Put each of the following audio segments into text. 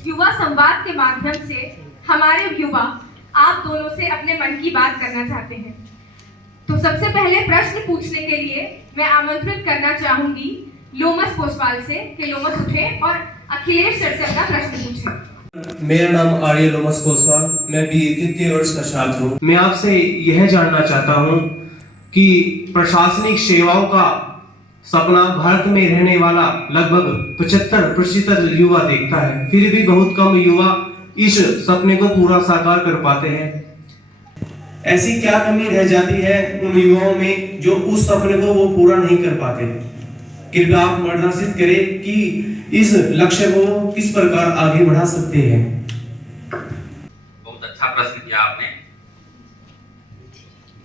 इस युवा संवाद के माध्यम से हमारे युवा आप दोनों से अपने मन की बात करना चाहते हैं। तो सबसे पहले प्रश्न पूछने के लिए मैं आमंत्रित करना चाहूंगी लोमस कोसवाल से कि लोमस उठे और अखिलेश सर से अपना प्रश्न पूछें। मेरा नाम आर्य लोमस कोसवाल, मैं BA तृतीय वर्ष का छात्र हूँ। मैं आपसे यह जानना चाहता हूँ कि प्रशासनिक सेवाओं का सपना भारत में रहने वाला लगभग 75% युवा देखता है, फिर भी बहुत कम युवा इस सपने को पूरा साकार कर पाते हैं। ऐसी क्या कमी रह जाती है उन युवाओं में जो उस सपने को वो पूरा नहीं कर पाते? कृपया आप मार्गदर्शित करें कि इस लक्ष्य को किस प्रकार आगे बढ़ा सकते हैं। बहुत अच्छा प्रश्न किया आपने।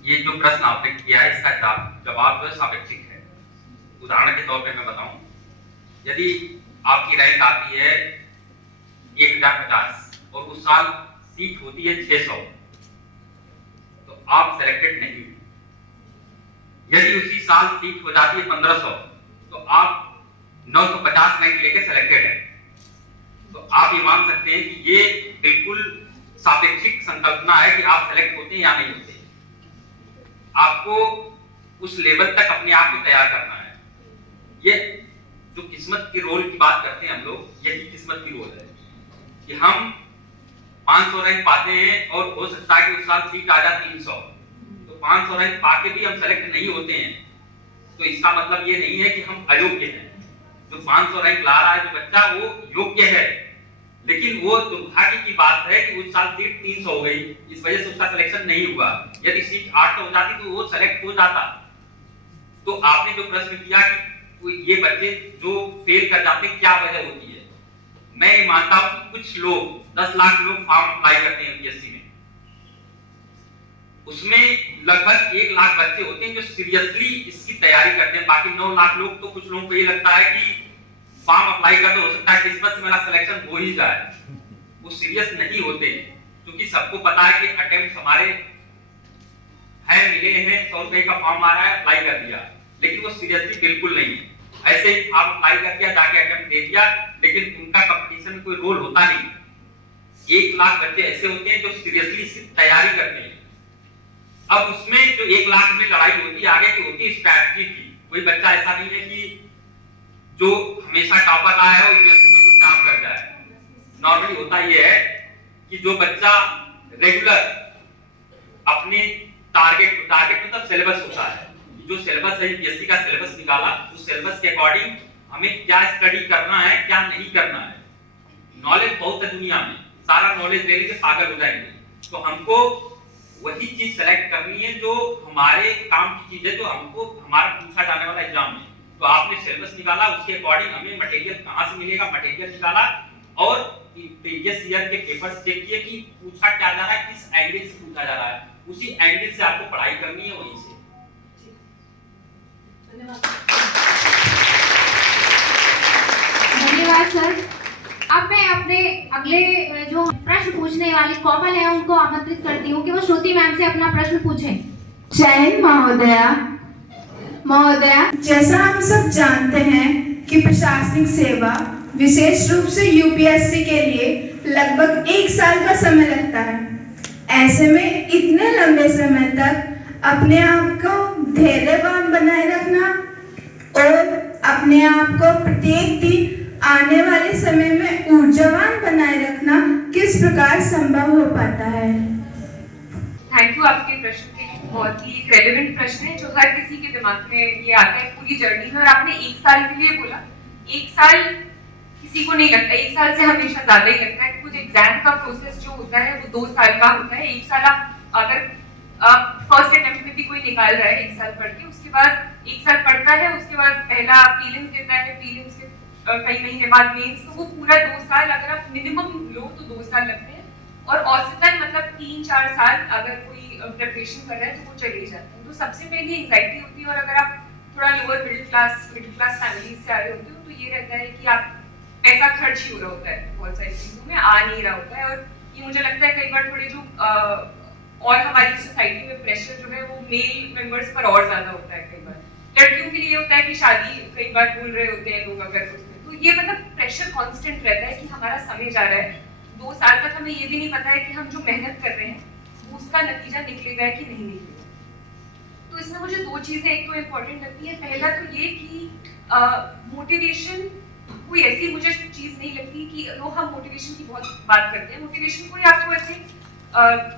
ये जो प्रश्न आपने किया है इसका जवाब जो है सापेक्षिक है। उदाहरण के तौर पे मैं बताऊं, यदि आपकी रैंक आती है 1050 और उस साल सीट होती है 600 तो आप सेलेक्टेड नहीं। यदि उसी साल सीट हो जाती है 1500 तो आप 950 रैंक लेके सेलेक्टेड है। तो आप ये मान सकते हैं कि ये बिल्कुल सापेक्षिक संकल्पना है कि आप सेलेक्ट होते हैं या नहीं होते। आपको उस लेवल तक अपने आप को तैयार करना है। ये जो किस्मत के रोल की बात करते हैं हम लोग, यही किस्मत की रोल है कि हम 500 रैंक पाते हैं और हो सकता है कि उस साल सीट आ जाए 300, तो 500 रैंक पाके भी हम सेलेक्ट नहीं होते हैं। तो इसका मतलब ये नहीं है कि हम अयोग्य हैं। जो 500 रैंक ला रहा है जो बच्चा, वो योग्य है, लेकिन वो दुर्भाग्य की बात है कि उस साल सीट 300 हो गई, इस वजह से उसका सिलेक्शन नहीं हुआ। यदि सीट 800 हो जाती तो वो सेलेक्ट हो जाता। तो आपने जो प्रश्न किया कि ये बच्चे जो फेल कर जाते क्या वजह होती है, मैं ये मानता हूं कि कुछ लोग 10 लाख लोग फॉर्म अप्लाई करते हैं यूपीएससी में, उसमें लगभग 1 लाख बच्चे होते हैं जो सीरियसली इसकी तैयारी करते हैं। बाकी 9 लाख लोग तो कुछ लोगों को ये लगता है कि फॉर्म अप्लाई कर दो, हो सकता है किस्मत से मेरा सिलेक्शन हो ही जाए। वो सीरियस नहीं होते क्योंकि सबको पता है कि अटेम्प्ट हमारे हैं, मिले हैं, 100 रुपए का फॉर्म आ रहा है, अप्लाई कर दिया, लेकिन वो सीरियसली बिल्कुल नहीं है। ऐसे ही आप अप्लाई कर दिया, जाके अटेम्प्ट दे दिया, लेकिन उनका कंपटीशन में कोई रोल होता नहीं। 1 लाख बच्चे ऐसे होते हैं जो सीरियसली इसकी तैयारी करते हैं। अब उसमें जो 1 लाख में लड़ाई होती है आगे की, होती है स्ट्रैटेजी की। कोई बच्चा ऐसा नहीं है कि जो हमेशा टॉपर रहा है वो यूपीएससी में भी टॉप कर जाए। नॉर्मली होता ये है कि जो बच्चा रेगुलर अपने टारगेट मतलब सिलेबस होता है, जो सिलेबस है यूपीएससी का सिलेबस निकाला, उस सिलेबस के अकॉर्डिंग हमें क्या स्टडी करना है क्या नहीं करना है। नॉलेज बहुत है दुनिया में, सारा नॉलेज ले लेके पागल हो जाएंगे। तो हमको वही चीज सेलेक्ट करनी है जो हमारे काम की चीज है, जो हमको हमारा पूछा जाने वाला एग्जाम में। तो आपने सिलेबस निकाला, उसके अकॉर्डिंग हमें मटेरियल कहाँ से मिलेगा, मटेरियल निकाला और प्रीवियस ईयर के पेपर्स चेक किए कि पूछा क्या जा रहा है, किस एंगल से पूछा जा रहा है, उसी एंगल से आपको पढ़ाई करनी है वहीं से। धन्यवाद सर। अब मैं अपने अगले जो प्रश्न पूछने वाले कोमल है उनको आमंत्रित करती हूँ कि वो श्रुति मैम से अपना प्रश्न पूछें। जय हिंद महोदया, जैसा हम सब जानते हैं कि प्रशासनिक सेवा विशेष रूप से यूपीएससी के लिए लगभग 1 साल का समय लगता है। ऐसे में इतने लंबे समय तक अपने आप को धैर्यवान बनाए रखना और अपने आप को प्रत्येक दिन आने वाले समय में ऊर्जावान बनाए रखना किस प्रकार संभव हो पाता है? थैंक यू आपके प्रश्न के लिए। बहुत ही रेलेवेंट प्रश्न है जो हर किसी के दिमाग में ये आता है पूरी जर्नी में। और आपने 1 साल के लिए बोला, 1 साल किसी को नहीं लगता, 1 साल से हमेशा ज्यादा ही लगता है। कुछ एग्जाम का प्रोसेस जो होता है वो 2 साल का होता है। 1 साल आप अगर फर्स्ट अटेम्प्ट में भी कोई निकाल रहा है 1 साल पढ़ के, उसके बाद 1 साल पढ़ता है, उसके बाद पहला प्रीलिम्स देता है, प्रीलिम्स के कई महीने बाद मेंस, तो वो पूरा 2 साल अगर आप मिनिमम लो तो 2 साल लगते हैं। और औसतन मतलब 3-4 साल अगर कोई प्रिपरेशन कर रहा है तो वो चले जाते हैं। तो सबसे पहले एंजाइटी होती है। और अगर आप थोड़ा लोअर मिडिल क्लास फैमिली से आ रहे होते हो तो ये रहता है कि आप पैसा खर्च ही हो रहा होता है बहुत सारी चीज़ों में, आ नहीं रहा होता है। और ये मुझे लगता है कई बार थोड़े जो और हमारी सोसाइटी में प्रेशर जो है वो मेल मेंबर्स पर और ज्यादा होता है। कई बार लड़कियों के लिए होता है कि शादी कई बार बोल रहे होते हैं लोग अगर उसमें, तो ये मतलब प्रेशर कांस्टेंट रहता है कि हमारा समय जा रहा है, 2 साल तक हमें ये भी नहीं पता है कि हम जो मेहनत कर रहे हैं उसका नतीजा निकलेगा कि नहीं निकलेगा। तो इसमें मुझे 2 चीज़ें एक तो इम्पोर्टेंट लगती है। पहला तो ये कि मोटिवेशन कोई ऐसी मुझे चीज़ नहीं लगती कि लोग हम मोटिवेशन की बहुत बात करते हैं, मोटिवेशन कोई आपको ऐसे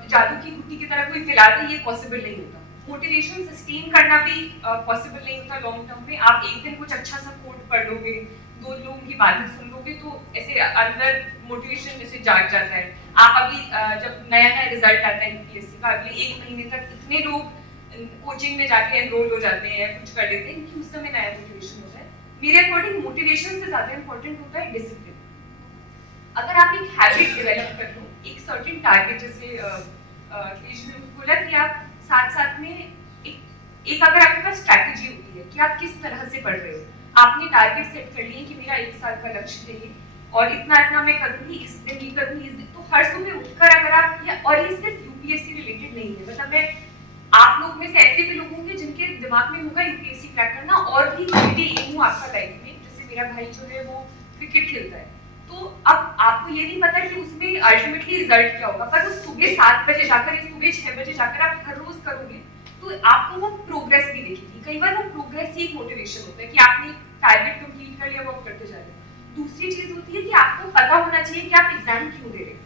जादू की गुट्टी की तरह कोई खिला दे, ये पॉसिबल नहीं होता। मोटिवेशन सस्टेन करना भी पॉसिबल नहीं होता लॉन्ग टर्म में। आप एक दिन कुछ अच्छा सा कोट पढ़ लोगे, 2 लोगों की बातें सुन लोगे तो ऐसे अंदर मोटिवेशन जैसे जाग जाता है। आप अभी जब नया नया रिजल्ट आता है यूपीएससी का, अगले 1 महीने तक इतने लोग कोचिंग में जाके एनरोल हो जाते हैं, कुछ कर लेते हैं क्योंकि उस समय नया मोटिवेशन होता है। मेरे अकॉर्डिंग मोटिवेशन से ज़्यादा इंपॉर्टेंट होता है डिसिप्लिन। अगर आप एक हैबिट डेवलप कर लो, एक सर्टेन टारगेट, जैसे तेज ने बोला कि आप साथ में एक अगर आपके पास स्ट्रैटेजी होती है कि आप किस तरह से पढ़ रहे हो, आपने टारगेट सेट कर लिए कि मेरा 1 साल का लक्ष्य है और इतना मैं करूंगी, इस दिन ये करूंगी, इस दिन, तो हर सुबह उठकर अगर आप और ये सिर्फ यूपीएससी रिलेटेड नहीं है, मतलब मैं आप लोग में से ऐसे भी लोग होंगे जिनके दिमाग में होगा यूपीएससी क्रैक करना और भी कोई एम हो आपका लाइफ में। जैसे मेरा भाई जो है वो क्रिकेट खेलता है, तो अब आपको ये नहीं पता कि उसमें अल्टीमेटली रिजल्ट क्या होगा, पर वो सुबह 7 बजे जाकर या सुबह 6 बजे जाकर आप हर रोज करोगे तो आपको वो प्रोग्रेस भी दिखेगी। कई बार वो प्रोग्रेस ही एक मोटिवेशन होता है कि आपने टारगेट कंप्लीट कर लिया, वो आप करते जा रहे हो। दूसरी चीज होती है कि आपको पता होना चाहिए कि आप एग्जाम क्यों दे रहे हो।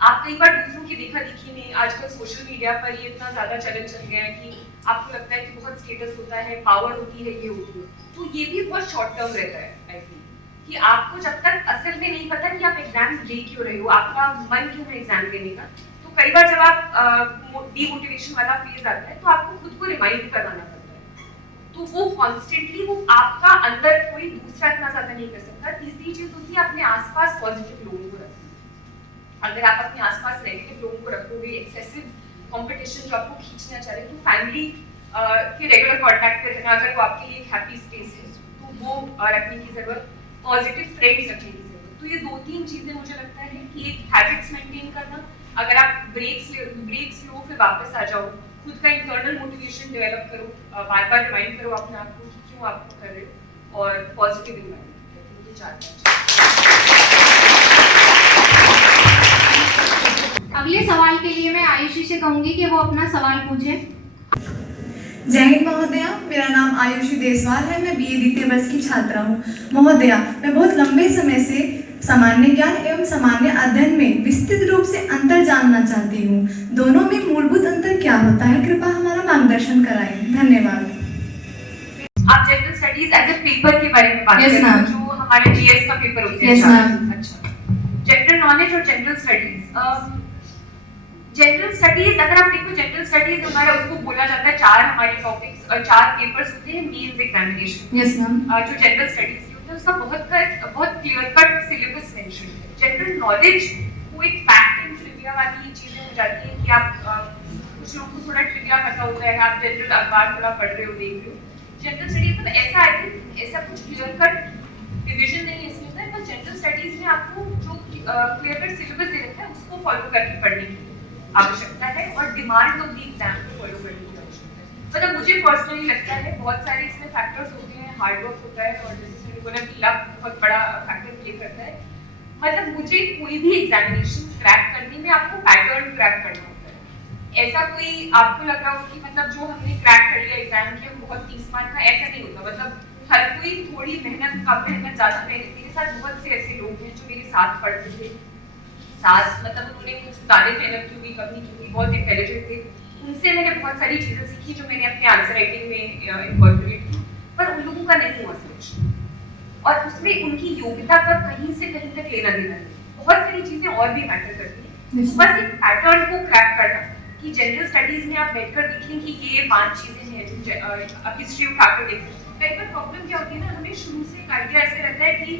आप कई बार दूसरों की देखा देखी में, आजकल सोशल मीडिया पर ये इतना ज्यादा चलन चल गया है कि आपको लगता है कि बहुत स्टेटस होता है, पावर होती है, ये होती है, तो ये भी बहुत शॉर्ट टर्म रहता है। आई फील कि आपको जब तक असल में नहीं पता कि आप एग्जाम दे क्यों रहे हो, आपका मन क्यों है एग्जाम देने का, तो कई बार जब आप डीमोटिवेशन वाला फेज आता है तो आपको खुद को रिमाइंड करवाना पड़ता है, तो वो कॉन्स्टेंटली वो आपका अंदर कोई दूसरा इतना ज्यादा नहीं कर सकता। तीसरी चीज होती है अपने आसपास पॉजिटिव लोगों को रखना। अगर आप अपने आसपास नेगेटिव लोगों को रखोगे, एक्सेसिव कंपटीशन जो आपको खींचना चाह रहे हैं, तो फैमिली के रेगुलर कांटेक्ट पे रहना, अगर वो आपके लिए एक हैप्पी स्पेस है तो वो रखने की जरूरत, पॉजिटिव फ्रेंड्स रखने की जरूरत। तो ये 2-3 चीजें मुझे लगता है कि एक हैबिट्स मेंटेन करना, अगर आप ब्रेक्स लो फिर वापस आ जाओ, खुद का इंटरनल मोटिवेशन डेवलप करो, बार बार रिमाइंड करो अपने आप को कि क्यों आप कर रहे हो, और पॉजिटिव इन्वायरमेंट। ये 4 अगले सवाल के लिए मैं आयुषी से कहूंगी कि वो अपना सवाल पूछे। जय हिंद महोदया, मेरा नाम आयुषी देसवाल है, मैं बीए द्वितीय वर्ष की छात्रा हूँ। महोदया, मैं बहुत लंबे समय से सामान्य ज्ञान एवं सामान्य अध्ययन में विस्तृत रूप से अंतर जानना चाहती हूँ। दोनों में मूलभूत अंतर क्या होता है, कृपया हमारा मार्गदर्शन कराएं। धन्यवाद। आप general studies as a paper के बारे में बात कर रहे हो, जो हमारे जीएस का पेपर होता है। Yes, ma'am. अच्छा, जनरल नॉलेज और जनरल स्टडीज। जनरल स्टडीज अगर आप देखो, जनरल स्टडीज हमारा उसको बोला जाता है 4 हमारे टॉपिक्स और 4 पेपर्स होते हैं मेंस एग्जामिनेशन। Yes ma'am. जो जनरल स्टडीज के होते हैं उसका बहुत क्लियर कट सिलेबस मेंशन है। जनरल नॉलेज वो एक फैक्ट एंड ट्रिविया वाली चीजें हो जाती है कि आप कुछ लोगों को थोड़ा ट्रिविया पता होता है, आप जनरल अखबार थोड़ा पढ़ रहे हो, देख रहे हो। जनरल स्टडीज में ऐसा है, ऐसा कुछ क्लियर कट डिवीजन नहीं है इसमें, बस जनरल स्टडीज में आपको जो क्लियर कट सिलेबस दे रखा है उसको फॉलो करके पढ़ने की आवश्यकता है और डिमांड ऑफ द एग्जाम को फॉलो करने की आवश्यकता है। मतलब मुझे पर्सनली लगता है बहुत सारे इसमें फैक्टर्स होते हैं, हार्ड वर्क होता है और जैसे मैंने बोला कि लक बहुत बड़ा फैक्टर प्ले करता है। मतलब मुझे कोई भी एग्जामिनेशन क्रैक करने में आपको पैटर्न क्रैक करना होता है। ऐसा कोई आपको लग रहा हो कि मतलब जो हमने क्रैक कर लिया एग्जाम के हम बहुत 30 मार्क का, ऐसा नहीं होता। मतलब हर कोई थोड़ी मेहनत, कम मेहनत, ज्यादा मेहनत। मेरे साथ बहुत से ऐसे लोग हैं जो मेरे साथ पढ़ते थे, मतलब उन्होंने कुछ ज्यादा मेहनत की हुई, कभी की हुई, बहुत इंटेलिजेंट थे। उनसे मैंने बहुत सारी चीजें सीखी जो मैंने अपने आंसर राइटिंग में इनकॉर्पोरेट की, पर उन लोगों का नहीं हुआ समझ और उसमें उनकी योग्यता का कहीं से कहीं तक लेना देना नहीं। बहुत सारी चीजें और भी मैटर करती है। बस एक पैटर्न को क्रैक करना कि जनरल स्टडीज में आप बैठकर देखें कि ये 5 चीजें हैं जो आप हिस्ट्री उठाकर देखें। कई बार प्रॉब्लम क्या होती है ना, हमें शुरू से एक आइडिया ऐसे रहता है कि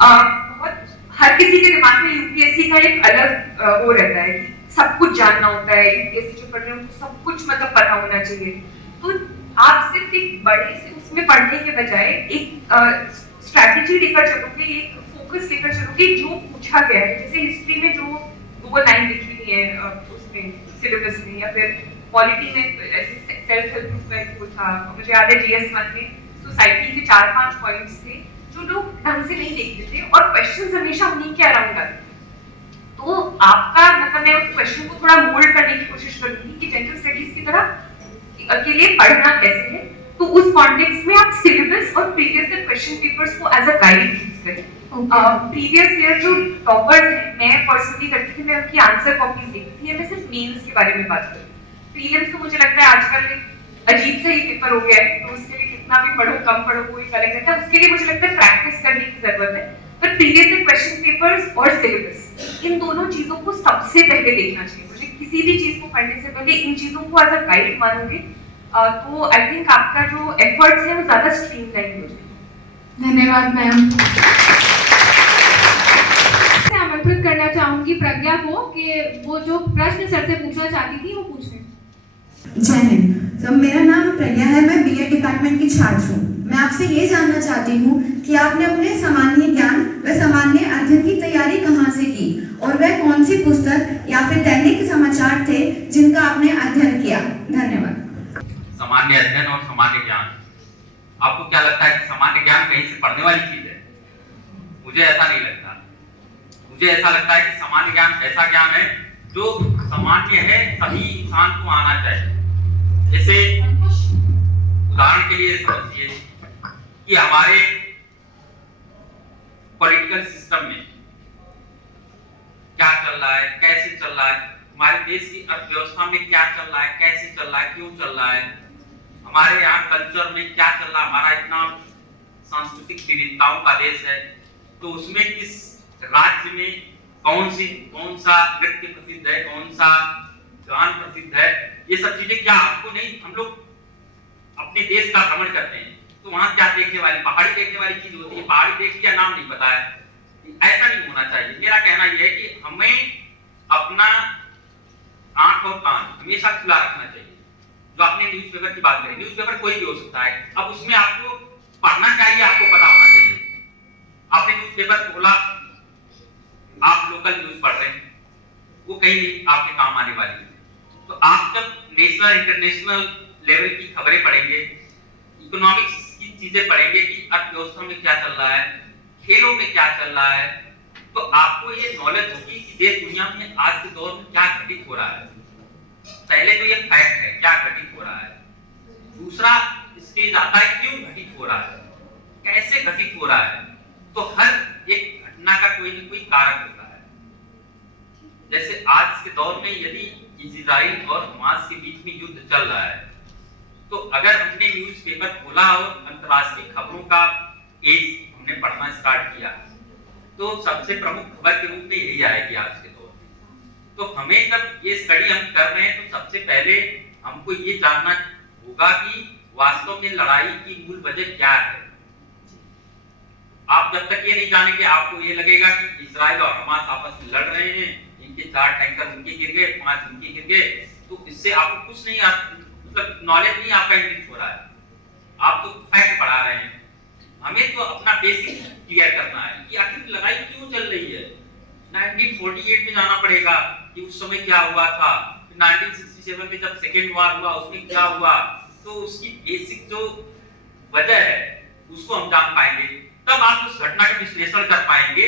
बहुत हर किसी के दिमाग में यूपीएससी का एक अलग वो रहता है कि सब कुछ जानना होता है, यूपीएससी जो पढ़ रहे हैं उनको सब कुछ मतलब पता होना चाहिए। तो आप सिर्फ एक बड़े से उसमें पढ़ने के बजाय एक स्ट्रैटेजी लेकर चलोगे, एक फोकस लेकर चलोगे जो पूछा गया है। जैसे हिस्ट्री में जो 2 लाइन लिखी हुई है उसमें सिलेबस में, या फिर पॉलिटी में ऐसे सेल्फ हेल्प ग्रुप का एक वो था, मुझे याद है GS1 में सोसाइटी के 4-5 पॉइंट्स थे जो लोग ढंग से नहीं देखते थे और क्वेश्चंस हमेशा उन्हीं के अराउंड आते थे। तो आपका मतलब मैं उस क्वेश्चन को थोड़ा मोल्ड करने की कोशिश करूंगी कि जनरल स्टडीज की तरह के लिए पढ़ना कैसे है। तो उस कॉन्टेक्स्ट में आप सिलेबस और प्रीवियस ईयर क्वेश्चन पेपर्स को एज अ गाइड यूज करें। प्रीवियस ईयर जो टॉपर्स हैं, मैं पर्सनली करती थी, मैं उनकी आंसर कॉपीज देखती थी। मैं सिर्फ मेंस के बारे में बात करूँ, प्रीलिम्स तो मुझे लगता है आजकल अजीब सा ही पेपर हो गया है, तो उसके लिए कितना भी पढ़ो कम पढ़ो कोई फर्क रहता है। उसके लिए मुझे लगता है प्रैक्टिस करने की जरूरत है। पर प्रीवियस ईयर क्वेश्चन पेपर्स और सिलेबस, इन दोनों चीजों को सबसे पहले देखना चाहिए। मुझे किसी भी चीज को पढ़ने से पहले इन चीजों को एज अ गाइड मानोगे तो आई थिंक आपका जो एफर्ट्स है वो ज्यादा स्ट्रीमलाइन हो जाएगा। धन्यवाद मैम। मैं आमंत्रित करना चाहूंगी प्रज्ञा को कि वो जो प्रश्न सर से पूछना चाहती थी वो पूछ लें। जय हिंद। तो मेरा नाम प्रज्ञा है, मैं बीएड डिपार्टमेंट की छात्र हूँ। मैं आपसे ये जानना चाहती हूँ कि आपने अपने सामान्य ज्ञान व सामान्य अध्ययन की तैयारी कहाँ से की और वह कौन सी पुस्तक या फिर दैनिक समाचार थे जिनका आपने अध्ययन किया? धन्यवाद। सामान्य अध्ययन और सामान्य ज्ञान, आपको क्या लगता है कि सामान्य ज्ञान कहीं से पढ़ने वाली चीज है? मुझे ऐसा नहीं लगता। मुझे ऐसा लगता है कि सामान्य ज्ञान ऐसा ज्ञान है जो सामान्य है, सभी इंसान को आना चाहिए। जैसे उदाहरण के लिए समझिए कि हमारे पॉलिटिकल सिस्टम में क्या चल रहा है, कैसे चल रहा है, हमारे देश की अर्थव्यवस्था में क्या चल रहा है, कैसे चल रहा है, क्यों चल रहा है, हमारे यहाँ कल्चर में क्या चल रहा है। हमारा इतना सांस्कृतिक विविधताओं का देश है, तो उसमें किस राज्य में कौन सा नृत्य प्रसिद्ध है, कौन सा गान प्रसिद्ध है, ये सब चीजें क्या आपको नहीं, हम लोग अपने देश का भ्रमण करते हैं तो वहां क्या देखने वाली, पहाड़ी देखने वाली चीज होती है, पहाड़ी देख लिया नाम नहीं पता है। ऐसा नहीं होना चाहिए। मेरा कहना यह है कि हमें अपना आंख और कान हमेशा खुला रखना चाहिए। जो आपने न्यूज़पेपर की बात करी, न्यूज़पेपर कोई भी हो सकता है, अब उसमें आपको पढ़ना चाहिए, आपको पता होना चाहिए। आपने न्यूज़पेपर खोला, आप लोकल न्यूज पढ़ रहे हैं, वो कहीं नहीं आपके काम आने वाली है। तो आप जब नेशनल इंटरनेशनल लेवल की खबरें पढ़ेंगे, इकोनॉमिक्स की चीजें पढ़ेंगे कि अर्थव्यवस्था में क्या चल रहा है, खेलों में क्या चल रहा है, तो आपको ये नॉलेज होगी कि देश दुनिया में आज के दौर में क्या घटित हो रहा है। पहले तो ये फैक्ट है क्या घटित हो रहा है। दूसरा स्टेज आता है क्यों घटित हो रहा है, कैसे घटित हो रहा है। तो हर एक घटना का कोई न कोई कारक होता है। जैसे आज के दौर में यदि इजराइल और हमास के बीच में युद्ध चल रहा है, तो अगर हमने न्यूज़पेपर खोला और अंतर्राष्ट्रीय खबरों का पेज हमने पढ़ना स्टार्ट किया, तो सबसे प्रमुख खबर के रूप में यही आएगी आज के दौर में। तो हमें जब ये स्टडी हम कर रहे हैं तो सबसे पहले हमको ये जानना होगा कि वास्तव में लड़ाई की मूल वजह क्या है। आप जब तक ये नहीं जानेंगे, आपको ये लगेगा कि इजराइल और हमास आपस में लड़ रहे हैं, इनके 4 टैंकर उनके गिर गए, 5 उनके गिर गए, तो इससे आपको कुछ नहीं, मतलब नॉलेज नहीं आपका इंक्रीज हो रहा है, आप तो फैक्ट पढ़ा रहे हैं। हमें तो अपना बेसिक क्लियर करना है कि आखिर लड़ाई क्यों चल रही है। 1948 में जाना पड़ेगा कि उस समय क्या हुआ था, 1967 में जब सेकेंड वॉर हुआ उसमें क्या हुआ, तो उसकी बेसिक जो वजह है उसको हम जान पाएंगे। तब आप उस घटना का विश्लेषण कर पाएंगे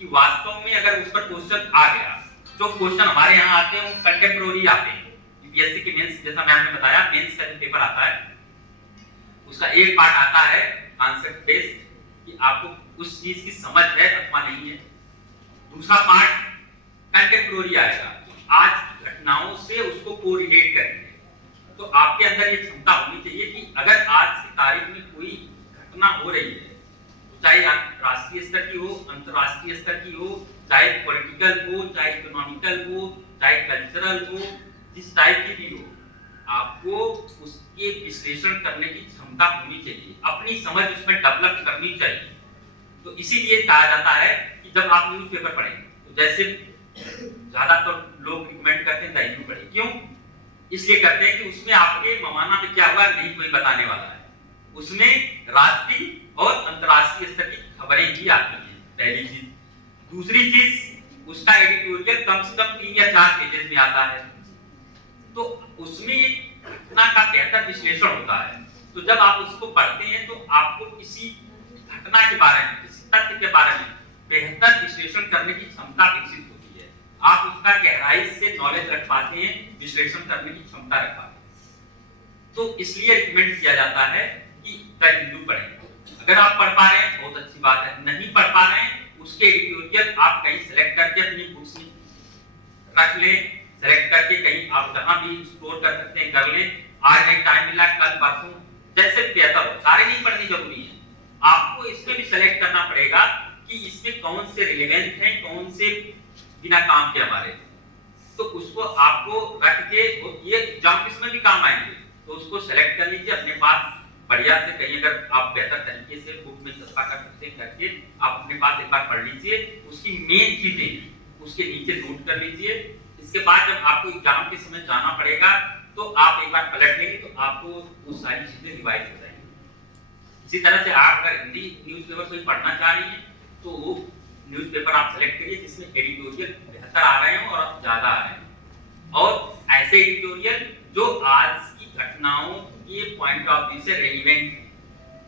कि वास्तव में अगर उस पर क्वेश्चन आ गया, जो क्वेश्चन हमारे यहाँ आते हैं वो कंटेम्प्रोरी आते हैं। यूपीएससी के मेंस, जैसा मैम ने बताया, मेंस का जो पेपर आता है उसका एक पार्ट आता है कॉन्सेप्ट बेस्ड कि आपको उस चीज की समझ है अथवा नहीं है। दूसरा पार्ट कंटेम्प्रोरी आएगा, आज की घटनाओं से उसको कोरिलेट करेंगे। तो आपके अंदर ये क्षमता होनी चाहिए कि अगर आज की तारीख में कोई घटना हो रही है, चाहे राष्ट्रीय स्तर की हो, अंतरराष्ट्रीय स्तर की हो, चाहे पॉलिटिकल हो, चाहे इकोनॉमिकल हो, चाहे कल्चरल हो, जिस टाइप की भी हो, आपको उसके विश्लेषण करने की क्षमता होनी चाहिए, अपनी समझ उसमें डेवलप करनी चाहिए। तो इसीलिए कहा जाता है कि जब आप न्यूज़पेपर पढ़ेंगे, तो जैसे ज्यादातर लोग रिकमेंड करते हैं द हिंदू पढ़ें। क्यों? इसलिए करते हैं कि उसमें आपके ममाना में क्या हुआ नहीं कोई बताने वाला है, उसमें राष्ट्रीय और अंतरराष्ट्रीय स्तर की खबरें ही आती हैं, पहली चीज। दूसरी चीज, उसका एडिटोरियल कम से कम 3 या 4 पेजेस में आता है, तो उसमें घटना का बेहतर विश्लेषण होता है। तो जब आप उसको पढ़ते हैं तो आपको किसी घटना के बारे में, किसी तथ्य के बारे में बेहतर विश्लेषण करने की क्षमता विकसित होती है। आप उसका गहराई से नॉलेज रख पाते हैं, विश्लेषण करने की क्षमता रख पाते हैं। तो इसलिए रिकमेंड किया जाता है कि द हिंदू पढ़ें। अगर आप पढ़ पा रहे हैं बहुत अच्छी बात है, नहीं पढ़ पा रहे हैं उसके एडिटोरियल आप कहीं सेलेक्ट करके अपनी बुक्स में रख लें, सेलेक्ट करके कहीं आप जहां भी स्टोर कर सकते हैं कर लें। आज एक टाइम मिला, कल परसों जैसे बेहतर हो, सारे नहीं पढ़नी जरूरी है। आपको इसमें भी सेलेक्ट करना पड़ेगा कि इसमें कौन से रिलेवेंट हैं, कौन से बिना काम के हमारे, तो उसको आपको रख के ये एग्जाम के समय भी काम आएंगे, तो उसको सेलेक्ट कर लीजिए अपने पास बढ़िया से। कहीं अगर आप बेहतर तरीके से बुक में चस्पा कर सकते हैं करके आप अपने पास एक बार पढ़ लीजिए, उसकी मेन चीजें उसके नीचे नोट कर लीजिए। इसके बाद जब आपको एग्जाम के समय जाना पड़ेगा तो आप एक बार पलट लेंगे तो आपको वो सारी चीजें रिवाइज हो जाएंगी। इसी तरह से आप अगर हिंदी न्यूज़पेपर कोई पढ़ना चाह रही हैं तो वो न्यूज़पेपर आप सेलेक्ट करिए जिसमें एडिटोरियल बेहतर आ रहे हैं और ज्यादा आ रहे हैं, और ऐसे एडिटोरियल जो आज की घटनाओं के पॉइंट ऑफ व्यू से रेलिवेंट है।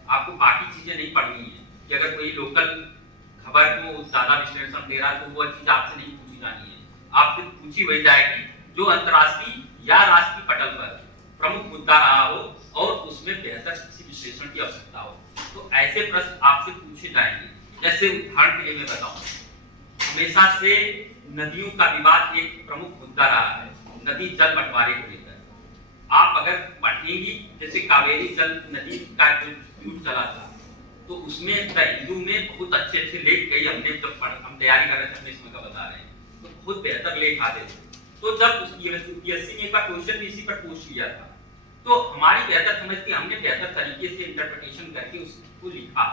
आपको बाकी चीजें नहीं पढ़नी है कि अगर कोई लोकल खबर को ज्यादा विश्लेषण दे रहा है तो वो चीज आपसे नहीं पूछी जानी है, आपसे पूछी वही जाएगी जो अंतर्राष्ट्रीय या राष्ट्रीय पटल पर प्रमुख मुद्दा रहा हो और उसमें बेहतर किसी विश्लेषण की आवश्यकता हो, तो ऐसे प्रश्न आपसे पूछे जाएंगे। जैसे उदाहरण के लिए मैं बताऊं, हमेशा से नदियों का विवाद एक प्रमुख मुद्दा रहा है, नदी जल बंटवारे को लेकर। आप अगर पढ़ेंगी जैसे कावेरी जल नदी का जो डिस्प्यूट चला था तो उसमें द हिंदू में बहुत अच्छे अच्छे लेख कई हमने जब हम तैयारी कर रहे थे, इसमें का बता रहे हैं, तो बहुत बेहतर लेख आते थे। तो जब यूपीएससी ने एक बार क्वेश्चन भी इसी पर पूछ लिया था तो हमारी बेहतर समझ थी, हमने बेहतर तरीके से इंटरप्रिटेशन करके उसको लिखा।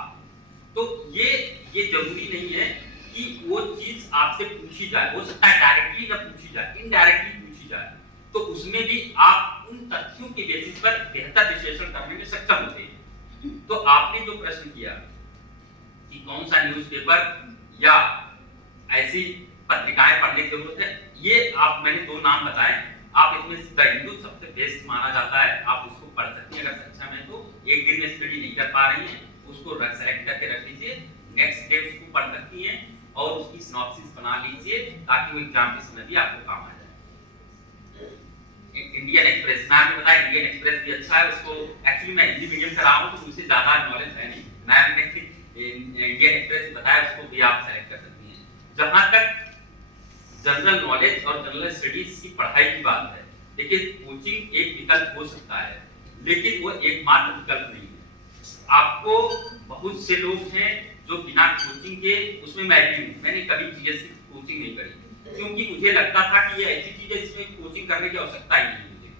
तो ये जरूरी नहीं है कि वो चीज आपसे पूछी जाए, हो सकता है डायरेक्टली ना पूछी जाए, इनडायरेक्टली पूछी जाए, तो उसमें भी आप उन तथ्यों के बेसिस पर बेहतर विश्लेषण करने में सक्षम होते हैं। तो आपने जो प्रश्न किया कि कौन सा न्यूज़पेपर या ऐसी पत्रिकाएं पढ़ने की जरूरत है, ये मैंने 2 नाम बताए। आप इसमें द हिंदू सबसे बेस्ट माना जाता है, आप उसको पढ़ सकती हैं अगर सक्षम है तो। एक दिन में स्टडी नहीं कर पा रही हैं उसको सेलेक्ट करके रख लीजिए, नेक्स्ट डे उसको पढ़ सकती हैं और उसकी सिनॉप्सिस बना लीजिए ताकि वो एग्जाम के समय भी आपको काम आ जाए। इंडियन एक्सप्रेस, मैं आपको बताया इंडियन एक्सप्रेस भी अच्छा है, उसको एक्चुअली मैं हिंदी मीडियम से रहा हूँ तो मुझे ज्यादा नॉलेज है नहीं, मैंने इंडियन एक्सप्रेस बताया उसको भी आप सेलेक्ट कर सकती हैं। जहां तक जनरल नॉलेज और जनरल स्टडीज की पढ़ाई की बात है, देखिए कोचिंग एक विकल्प हो सकता है लेकिन वो एकमात्र विकल्प नहीं है। आपको बहुत से लोग हैं जो बिना कोचिंग के, उसमें मैं भी हूं, मैंने कभी जीएस की कोचिंग नहीं करी क्योंकि मुझे लगता था कि ये ऐसी चीज है जिसमें कोचिंग करने की आवश्यकता ही नहीं मुझे।